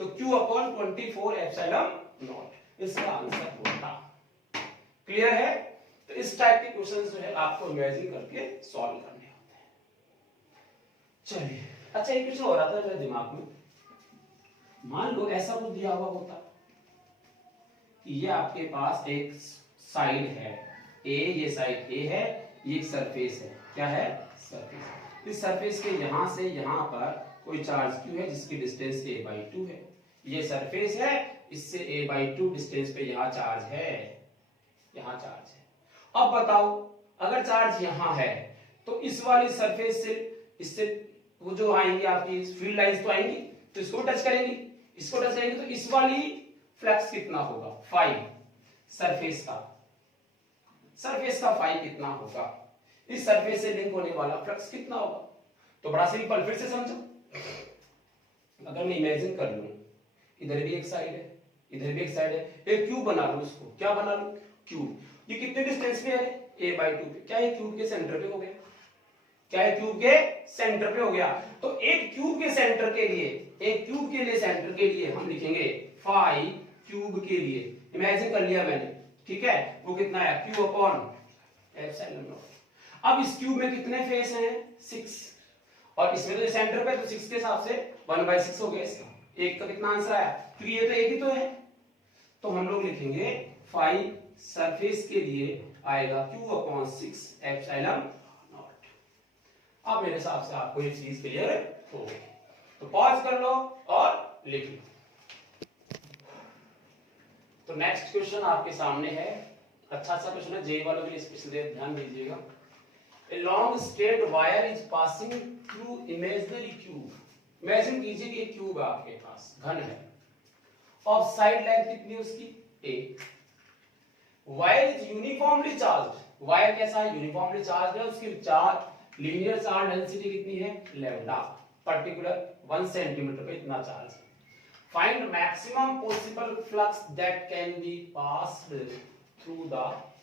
तो Q अपॉन 24 एप्सिलॉन नॉट इसका आंसर होता। क्लियर है? तो इस टाइप के क्वेश्चंस जो है आपको इमेजिन करके सॉल्व करने होते हैं। चलिए, अच्छा एक क्वेश्चन हो रहा था मेरे दिमाग में, मान लो ऐसा कुछ दिया हुआ होता कि ये आपके पास एक साइड है ए, ये साइड ए है, ये एक सरफेस है, क्या है? सरफेस। इस सरफेस के यहां से यहां पर कोई चार्ज Q है जिसकी डिस्टेंस a/2 है। ये सरफेस है, इससे a/2 डिस्टेंस पे यहां चार्ज है, यहां चार्ज है। अब बताओ, अगर चार्ज यहां है तो इस वाली सरफेस से इससे वो जो आएंगी आपकी फील्ड लाइंस तो आएंगी, तो इसको टच करेंगी, इसको टच करेंगे तो इस वाली फ्लक्स कितना होगा? फाई। सरफेस का फाई कितना होगा? इस सरफेस से लिंक होने वाला फ्लक्स कितना होगा? तो बड़ा सिंपल, फिर से समझो। अगर मैं इमेजिन कर लूं, इधर भी एक साइड है, इधर भी एक साइड है, एक क्यूब बना लूं, उसको क्या बना लूं? क्यूब। ये कितने डिस्टेंस पे है? a/2 पे। क्या ये क्यूब के सेंटर पे हो गया? क्या ये क्यूब के सेंटर पे हो गया? तो एक क्यूब के सेंटर के लिए, एक क्यूब के लिए सेंटर के लिए हम लिखेंगे फाई क्यूब के लिए। इमेजिन कर लिया मैंने, ठीक है? वो कितना है? Q upon epsilon not. अब इस क्यूब में कितने फेस हैं? 6, और इसमें तो सेंटर पे, तो 6 के हिसाब से 1/6 हो गया इसका। एक का कितना आंसर आया? क्योंकि ये तो एक ही तो है, तो हम लोग लिखेंगे फाई सरफेस के लिए आएगा Q अपॉन 6 एप्सिलॉन नॉट। अब मेरे हिसाब से आपको ये चीज क्लियर हो गई, तो पॉज कर लो और लिख लो। तो नेक्स्ट क्वेश्चन आपके सामने है, अच्छा सा क्वेश्चन है, जेई वालों के लिए स्पेशली ध्यान दीजिएगा। A long straight wire is passing through imaginary cube. Imagine कीजिए कि एक क्यूब है आपके पास, घन है, और साइड लेंथ कितनी है उसकी? a. Wire is uniformly charged. Wire कैसा है? यूनिफॉर्मली चार्ज्ड है, उसकी चार्ज लीनियर चार्ज डेंसिटी कितनी है? लैम्डा। पर्टिकुलर 1 सेंटीमीटर पे इतना चार्ज है। Find maximum possible flux that can be passed through the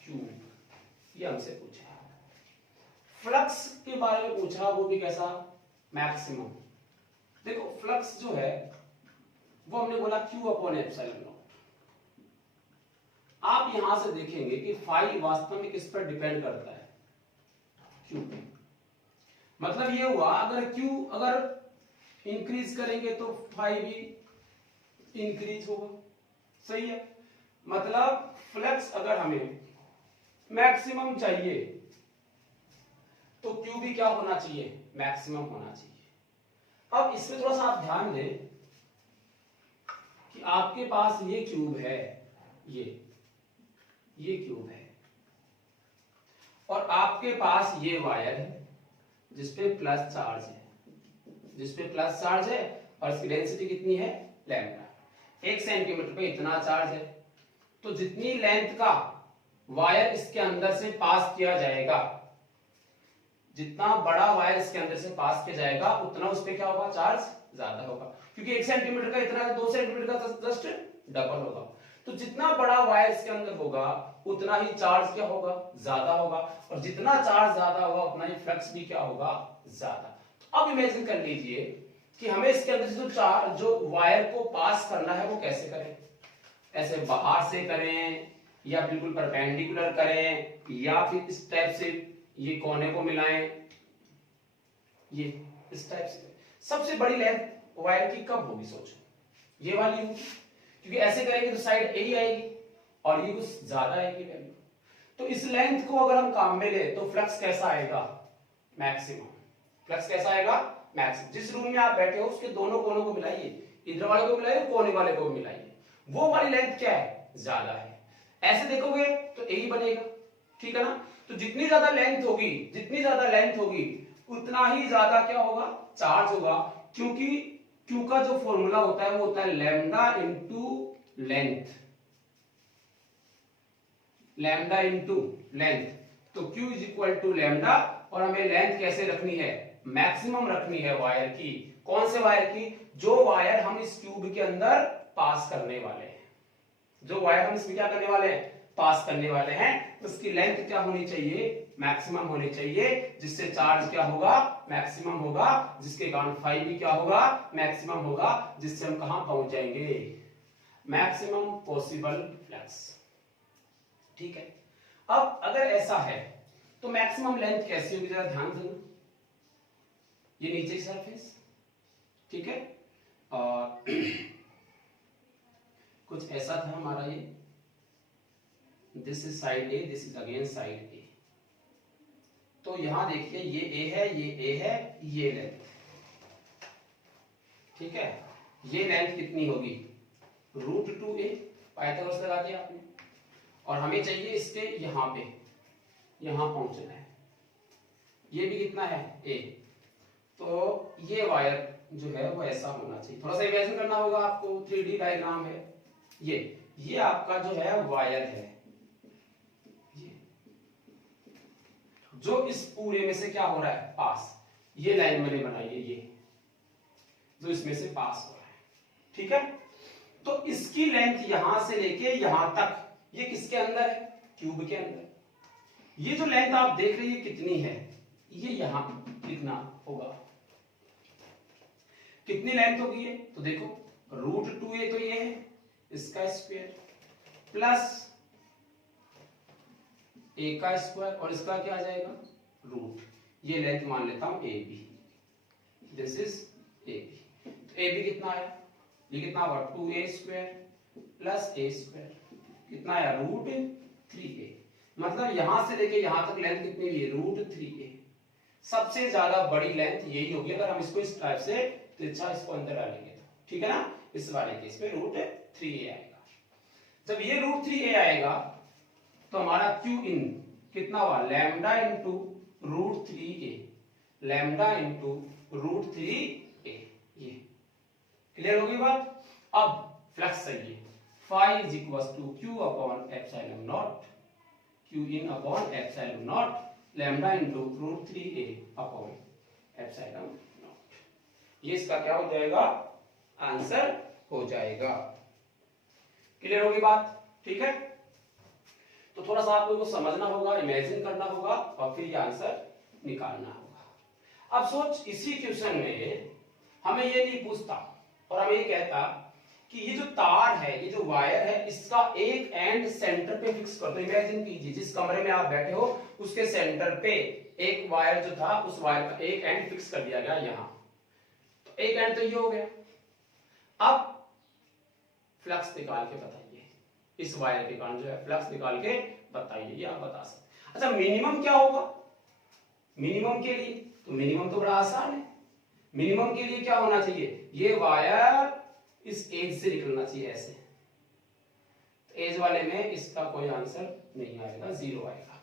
cube. ये हमसे पूछा, फ्लक्स के बारे में पूछा, वो भी कैसा? मैक्सिमम। देखो फ्लक्स जो है वो हमने बोला Q अपॉन एप्सिलॉन नॉट। आप यहां से देखेंगे कि फाई वास्तव में किस पर डिपेंड करता है? Q पे। मतलब ये हुआ, अगर Q अगर इंक्रीज करेंगे तो फाई भी इंक्रीज होगा, सही है? मतलब फ्लक्स अगर हमें मैक्सिमम चाहिए तो Q भी क्या होना चाहिए? मैक्सिमम होना चाहिए। अब इसमें थोड़ा सा आप ध्यान दें कि आपके पास ये क्यूब है, ये क्यूब है, और आपके पास ये वायर है जिसपे प्लस चार्ज है, और इसकी डेंसिटी कितनी है? लैम्डा। 1 सेंटीमीटर पे इतना चार्ज है, तो जितनी लेंथ का वायर इसके अंदर से पास किया जाएगा, जितना बड़ा वायर इसके अंदर से पास किया जाएगा, उतना उस पे क्या होगा? चार्ज ज्यादा होगा, क्योंकि 1 सेंटीमीटर का इतना, 2 सेंटीमीटर का जस्ट डबल होगा। तो जितना बड़ा वायर इसके अंदर होगा उतना ही चार्ज क्या होगा? ज्यादा होगा, और जितना चार्ज ज्यादा होगा उतना ही फ्लक्स भी क्या होगा? ज्यादा। तो अब इमेजिन कर लीजिए कि हमें इसके अंदर से जो वायर को पास करना है वो कैसे करें? ऐसे बाहर से करें, या बिल्कुल परपेंडिकुलर करें, या फिर इस टाइप से ये कोने को मिलाएं, ये इस टाइप से। सबसे बड़ी लेंथ वायर की कब होगी? सोचो, ये वाली होगी, क्योंकि ऐसे करेंगे तो साइड ए ही आएगी और ये कुछ ज्यादा आएगी वैल्यू। तो इस लेंथ को अगर हम काम में ले तो फ्लक्स कैसा आएगा? मैक्सिमम। फ्लक्स कैसा आएगा? मैक्सिमम। जिस रूम में आप बैठे हो उसके दोनों कोनों को मिलाइए, इधर वाले को मिलाइए, कोने वाले को मिलाइए, वो वाली लेंथ क्या है? ज्यादा है। ऐसे देखोगे तो ए ही बनेगा, ठीक है ना? तो जितनी ज्यादा लेंथ होगी उतना ही ज्यादा क्या होगा? चार्ज होगा, क्योंकि Q का जो फॉर्मूला होता है वो होता है लैम्डा इंटू लेंथ। तो Q is equal to lambda, और हमें लेंथ कैसे रखनी है? मैक्सिमम रखनी है वायर की। कौन से वायर की? जो वायर हम इस क्यूब के अंदर पास करने वाले हैं, जो वायर हम इसमें क्या करने वाले हैं? पास करने वाले हैं, उसकी लेंथ क्या होनी चाहिए, मैक्सिमम होनी चाहिए, जिससे चार्ज क्या होगा, मैक्सिमम होगा, जिसके कारण फाई भी क्या होगा, मैक्सिमम होगा, जिससे हम कहां पहुंच जाएंगे, मैक्सिमम पॉसिबल फ्लक्स। ठीक है, अब अगर ऐसा है तो मैक्सिमम लेंथ कैसी होगी, जरा ध्यान देना, ये नीचे की सरफेस, ठीक है, और कुछ ऐसा था हमारा ये, this is side A, this is again side A, तो यहां देखिए ये ए है, ये ए है, ये लेंथ, ठीक है, ये लेंथ कितनी होगी, √2a, पाइथागोरस लगा दिया आपने, और हमें चाहिए इसके यहां पे, यहां पहुंचना है, ये भी कितना है a, तो ये वायर जो है वो ऐसा होना चाहिए, थोड़ा सा इमेजिन करना होगा आपको, 3D डायग्राम है, ये आपका जो है वायर है, ये जो इस पूरे में से क्या हो रहा है, पास, ये लाइन मैंने बनाई है, ये जो इसमें से पास हो रहा है, ठीक है, तो इसकी लेंथ यहां से लेके यहां तक, ये किसके अंदर है, ट्यूब के अंदर, ये जो लेंथ आप देख रहे हैं कितनी है, ये यहां कितना होगा, कितनी लेंथ होगी ये, तो देखो √2a तो ये है, इसका स्क्वायर प्लस a का स्क्वायर, और इसका क्या आ जाएगा, रूट, ये लेंथ मान लेता हूं ab, दिस इज ab, तो ab कितना आया, ये कितना होगा, 2a² प्लस a², कितना आया, √3a, मतलब यहां से लेके यहां तक लेंथ कितनी हुई है, √3a, सबसे ज्यादा बड़ी लेंथ यही होगी, अगर हम इसको इस टाइप से तिरछा इसको अंदर डालेंगे तो, ठीक है ना, इस वाले केस में √3a आएगा, जब ये √3a आएगा तो हमारा q इन कितना हुआ, lambda into √3a, lambda into √3a, ये क्लियर होगी बात। अब फ्लक्स सही है, phi is equal to q upon epsilon naught, q in upon epsilon naught, lambda into √3a upon epsilon naught, ये इसका क्या हो जाएगा, आंसर हो जाएगा, क्लियर होगी बात, ठीक है, तो थोड़ा सा आपको समझना होगा, इमेजिन करना होगा, और फिर ये आंसर निकालना होगा। अब सोच, इसी क्वेश्चन में हमें ये नहीं पूछता और हमें ये कहता कि ये जो तार है, ये जो वायर है, इसका एक एंड सेंटर पे फिक्स कर दो, इमेजिन कीजिए जिस कमरे में आप बैठे हो उसके सेंटर पे एक वायर जो था, उस वायर का एक एंड फिक्स कर दिया गया यहां, तो एक एंड तो ये हो गया, अब फ्लक्स निकाल के बताइए, इस वायर के कारण जो है फ्लक्स निकाल के बताइए, ये आप बता सकते। अच्छा, मिनिमम क्या होगा, मिनिमम के लिए तो मिनिमम तो बड़ा आसान है, मिनिमम के लिए क्या होना चाहिए, ये वायर इस एज से निकलना चाहिए ऐसे, तो एज वाले में इसका कोई आंसर नहीं आएगा, 0 आएगा,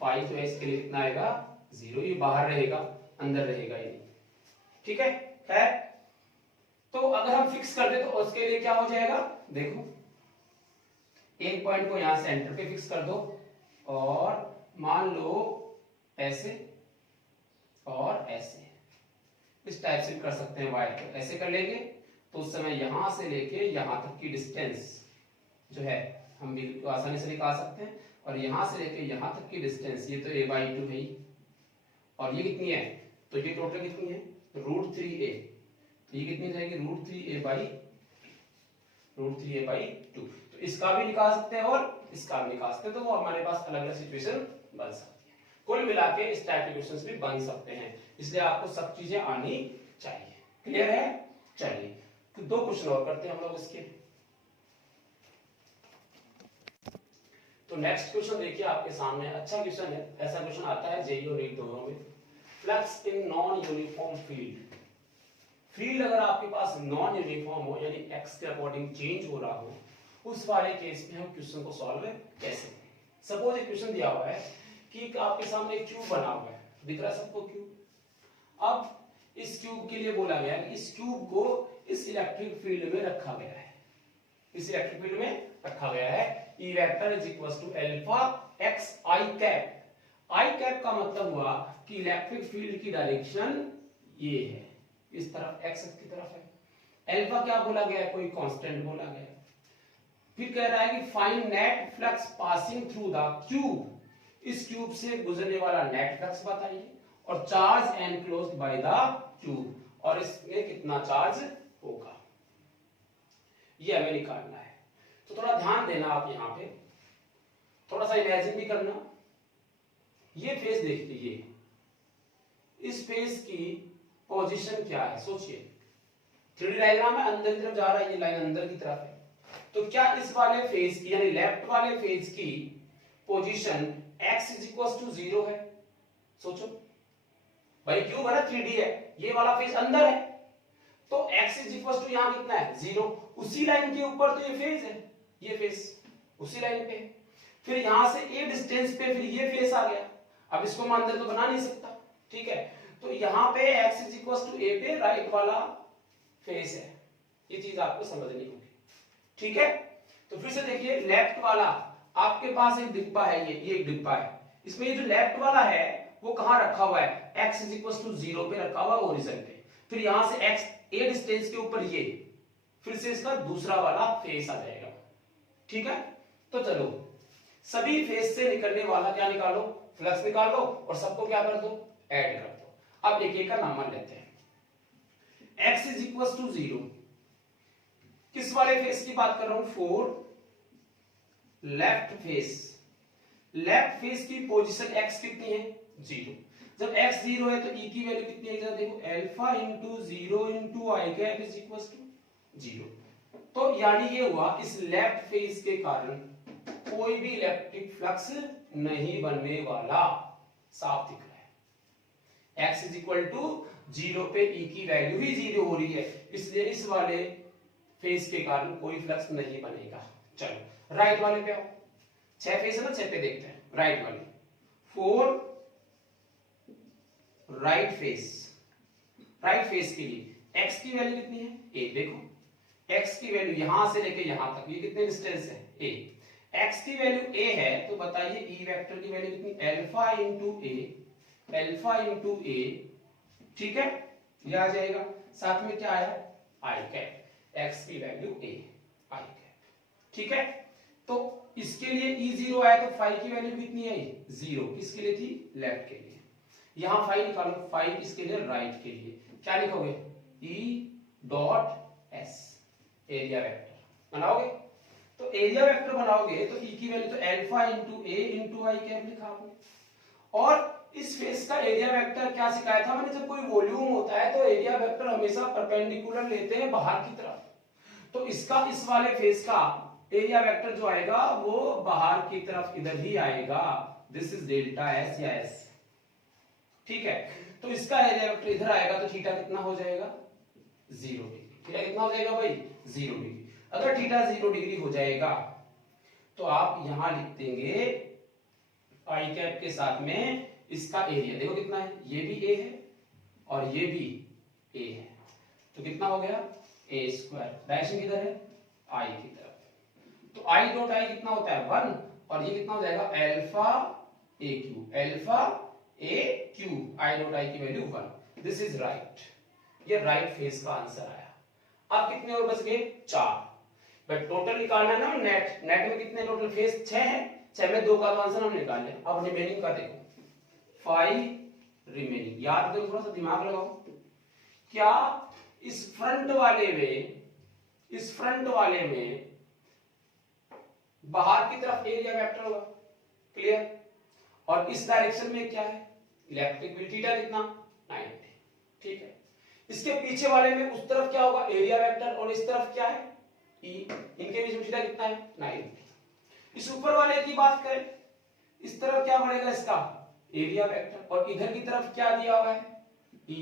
फाई जो है इसके लिए कितना आएगा, 0, ये बाहर रहेगा, अंदर रहेगा ही नहीं, ठीक है, खैर, तो अगर हम फिक्स कर दे तो उसके लिए क्या हो जाएगा, देखो एक पॉइंट को यहां सेंटर पे फिक्स कर दो, और मान लो ऐसे और ऐसे, इस टाइप से कर सकते हैं, वायर को ऐसे कर लेंगे तो उस समय यहां से लेके यहां तक की डिस्टेंस जो है हम भी आसानी से निकाल सकते हैं, और यहां से लेके यहां तक की डिस्टेंस, ये तो a/2 है, और ये कितनी है, तो ये टोटल कितनी है, √3a, तो ये कितनी जाएगी, √3a/2, तो इसका भी निकाल सकते हैं और इसका भी निकाल सकते हैं, तो वो हमारे पास अलग अलग सिचुएशन बन सकती है, कुल मिला के इस टाइप के क्वेश्चंस भी बन सकते हैं, इसलिए आपको सब चीजें आनी चाहिए, क्लियर है। चलिए तो 2 क्वेश्चन और करते हैं हम लोग इसके। तो नेक्स्ट क्वेश्चन देखिए आपके सामने, अच्छा क्वेश्चन है, ऐसा क्वेश्चन आता है जेईई और नीट दोनों में, flux in non uniform field, field अगर आपके पास नॉन यूनिफॉर्म हो, यानी एक्स के अकॉर्डिंग चेंज हो रहा हो, उस वाले केस में हम क्वेश्चन को सॉल्व कैसे करें। सपोज एक क्वेश्चन दिया हुआ है कि आपके सामने एक क्यूब बना हुआ है, दिख रहा है सबको क्यूब, अब इस क्यूब के लिए बोला गया है कि इस क्यूब को इस इलेक्ट्रिक फील्ड में रखा गया है, इस इलेक्ट्रिक फील्ड में रखा गया है, E vector is equal to alpha x I cap, I cap का मतलब हुआ कि इलेक्ट्रिक फील्ड की डायरेक्शन ये है, इस तरफ x की तरफ है, अल्फा क्या बोला गया है, कोई कांस्टेंट बोला गया है, फिर कह रहा है कि find net flux passing through the cube, इस क्यूब से गुजरने वाला नेट फ्लक्स बताइए, और charge enclosed by the cube, और इसमें कितना चार्ज होगा, ये हमें निकालना है। तो थोड़ा ध्यान देना आप यहां पे, थोड़ा सा इमेजिन भी करना। ये फेस देखिए, इस फेस की पोजीशन क्या है सोचिए। 3D डायग्राम में अंदर की तरफ जा रहा है, ये लाइन अंदर की तरफ है, तो क्या इस वाले फेस की यानी लेफ्ट वाले फेस की पोजीशन x = 0 है? सोचो भाई, क्यूब है ना, 3D है, ये वाला फेस अंदर है, तो x = यहां कितना है 0, उसी लाइन के ऊपर तो ये फेस है, ये फेस उसी लाइन पे है। फिर यहां से a डिस्टेंस पे फिर ये फेस आ गया, अब इसको मैं अंदर तो बना नहीं सकता, ठीक है, तो यहां पे x = a पे राइट वाला फेस है, ये चीज आपको समझनी होगी, ठीक है। तो फिर से देखिए, लेफ्ट वाला आपके पास एक डिब्बा है, ये एक डिब्बा है, इसमें ये जो लेफ्ट वाला है वो कहां रखा हुआ है, x = 0 पे रखा हुआ है, ओरिजिन पे। फिर यहां से x a डिस्टेंस के ऊपर ये, फिर से इसका दूसरा वाला फेस आ जाएगा, ठीक है। तो चलो सभी फेस से निकलने वाला क्या निकालो, फ्लक्स निकालो, और सबको क्या कर दो, ऐड कर दो। अब एक एक का नाम लेते हैं। x = 0, किस वाले फेस की बात कर रहा हूं, 4 लेफ्ट फेस, लेफ्ट फेस की पोजीशन x कितनी है 0, जब x 0 है तो e की वैल्यू कितनी है, जरा देखो, अल्फा × 0 × i कैप = 0। तो यानी ये हुआ, इस लेफ्ट फेस के कारण कोई भी इलेक्ट्रिक फ्लक्स नहीं बनने वाला, साफ दिख रहा है। x = 0 पे e की वैल्यू ही 0 हो रही है, इसलिए इस वाले फेस के कारण कोई फ्लक्स नहीं बनेगा। चलो राइट वाले पे आओ, 6 फेस है ना, 6 पे देखते हैं। राइट वाले 4 राइट फेस, राइट फेस के लिए x की वैल्यू कितनी है, a, देखो x की वैल्यू यहां से लेके यहां तक ये कितने डिस्टेंस है, a, x की वैल्यू a है, तो बताइए e वेक्टर की वैल्यू कितनी, अल्फा × a, ठीक है, ये आ जाएगा। साथ में क्या आया, i कैप, x की वैल्यू a, i कैप, ठीक है। तो इसके लिए e 0 आया, तो फाई की वैल्यू कितनी है, 0, किसके लिए थी, लेफ्ट के लिए। यहां फाई निकालो, फाई किसके लिए, राइट के लिए, क्या लिखोगे, E.S, एरिया वेक्टर बनाओगे। तो एरिया वेक्टर बनाओगे तो e की वैल्यू तो अल्फा × a × i कैप लिखाओगे। और इस फेस का एरिया वेक्टर क्या सिखाया था मैंने, जब कोई वॉल्यूम होता है तो एरिया वेक्टर हमेशा परपेंडिकुलर लेते हैं बाहर की तरफ, तो इसका इस वाले फेस का एरिया वेक्टर जो आएगा वो बाहर की तरफ इधर ही आएगा, दिस इज डेल्टा s या s, ठीक है। तो इसका एरिया वेक्टर इधर आएगा, तो थीटा कितना हो जाएगा, 0 डिग्री। थीटा कितना हो जाएगा भाई, 0 डिग्री। अगर थीटा 0 डिग्री हो जाएगा तो आप यहां लिख देंगे आई कैप के साथ में इसका एरिया, देखो कितना है, ये भी a है और ये भी a है, तो कितना हो गया, a², डायरेक्शन किधर है, i की तरफ, तो i डॉट i कितना होता है 1, और ये कितना हो जाएगा, alpha a cube, i dot i की वैल्यू 1, दिस इज राइट, ये राइट फेस का आंसर आया। अब कितने और बच गए, 4, बट टोटल निकालना है ना, नेट में कितने टोटल फेस, 6 है, 6 में 2 का तो आंसर हम निकाल लें। अब रिमेनिंग का देखो, 5 रिमेनिंग, याद करो, थोड़ा सा दिमाग लगाओ, क्या इस फ्रंट वाले में बाहर की तरफ एरिया वेक्टर होगा, क्लियर, और इस डायरेक्शन में क्या है, इलेक्ट्रिक फील्ड, थीटा कितना 90, ठीक है। इसके पीछे वाले में उस तरफ क्या होगा, एरिया वेक्टर, और इस तरफ क्या है, E, इनके बीच में थीटा कितना है 90। इस ऊपर वाले की बात करें, इस तरफ क्या बढ़ेगा, इसका एरिया वेक्टर, और इधर की तरफ क्या दिया हुआ है, E,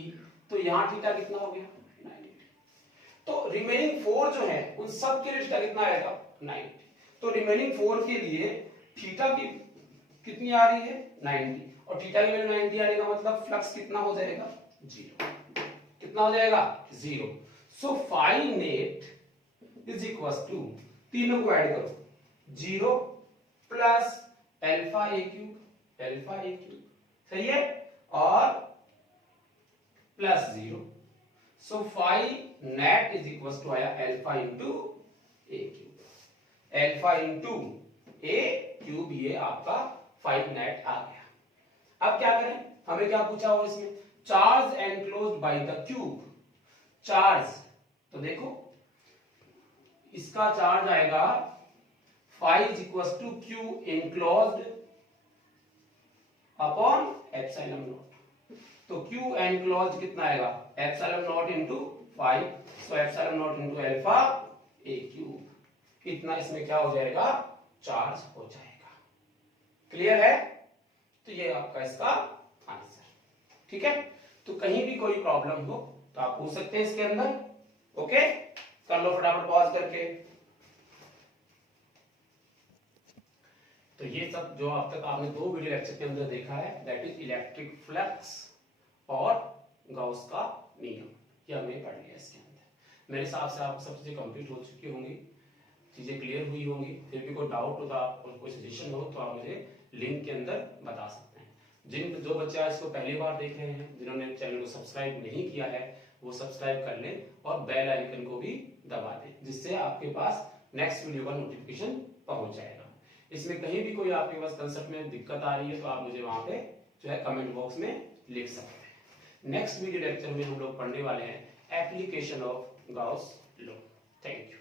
तो यहां थीटा कितना हो गया 90। तो रिमेनिंग 4 जो है उन सब के लिए थीटा कितना आएगा 90। तो रिमेनिंग 4 के लिए थीटा की कितनी आ रही है 90, और थीटा की वैल्यू 90 आने का मतलब फ्लक्स कितना हो जाएगा 0, कितना हो जाएगा 0। So phi net is equal to, तीनों को ऐड करो, 0 प्लस अल्फा a क्यूब, सही है, और plus 0, so phi net is equal to आया alpha × a cube. Alpha into a cube, ये आपका फाइनाइट आ गया। अब क्या करें, हमें क्या पूछा हो इसमें, charge enclosed by the cube. Charge, तो देखो इसका चार्ज आएगा 5 equals to Q enclosed upon epsilon naught. तो क्यू एनक्लोज्ड कितना आएगा, epsilon naught into 5, so epsilon naught into alpha A cube, इतना इसमें क्या हो जाएगा, चार्ज हो जाएगा। क्लियर है, तो ये आपका इसका आंसर। ठीक है, तो कहीं भी कोई प्रॉब्लम हो तो आप पूछ सकते हैं इसके अंदर। ओके, कर लो फटाफट पॉज करके। तो ये सब जो अब तक आपने 2 वीडियो लेक्चर के अंदर देखा है, दैट इज इलेक्ट्रिक फ्लक्स और गॉस का नियम, ये हमने पढ़ लिया इसके अंदर। मेरे हिसाब से आपको सब चीजें कंप्लीट हो चुकी होंगी, चीजें क्लियर हुई होंगी। फिर भी कोई डाउट हो तो आप, कोई सजेशन हो तो आप मुझे लिंक के अंदर बता सकते हैं। जो बच्चे आज इसको पहली बार देख रहे हैं, जिन्होंने चैनल को सब्सक्राइब नहीं किया है, वो सब्सक्राइब कर लें और बेल आइकन को भी दबा दें, जिससे आपके पास नेक्स्ट वीडियो का नोटिफिकेशन पहुंच जाएगा। इसमें कहीं भी कोई आपके पास कंसेप्ट में दिक्कत आ रही है तो आप मुझे वहां पे जो है कमेंट बॉक्स में लिख सकते हैं। नेक्स्ट वीडियो लेक्चर में हम लोग पढ़ने वाले हैं application of Gauss law. Thank you.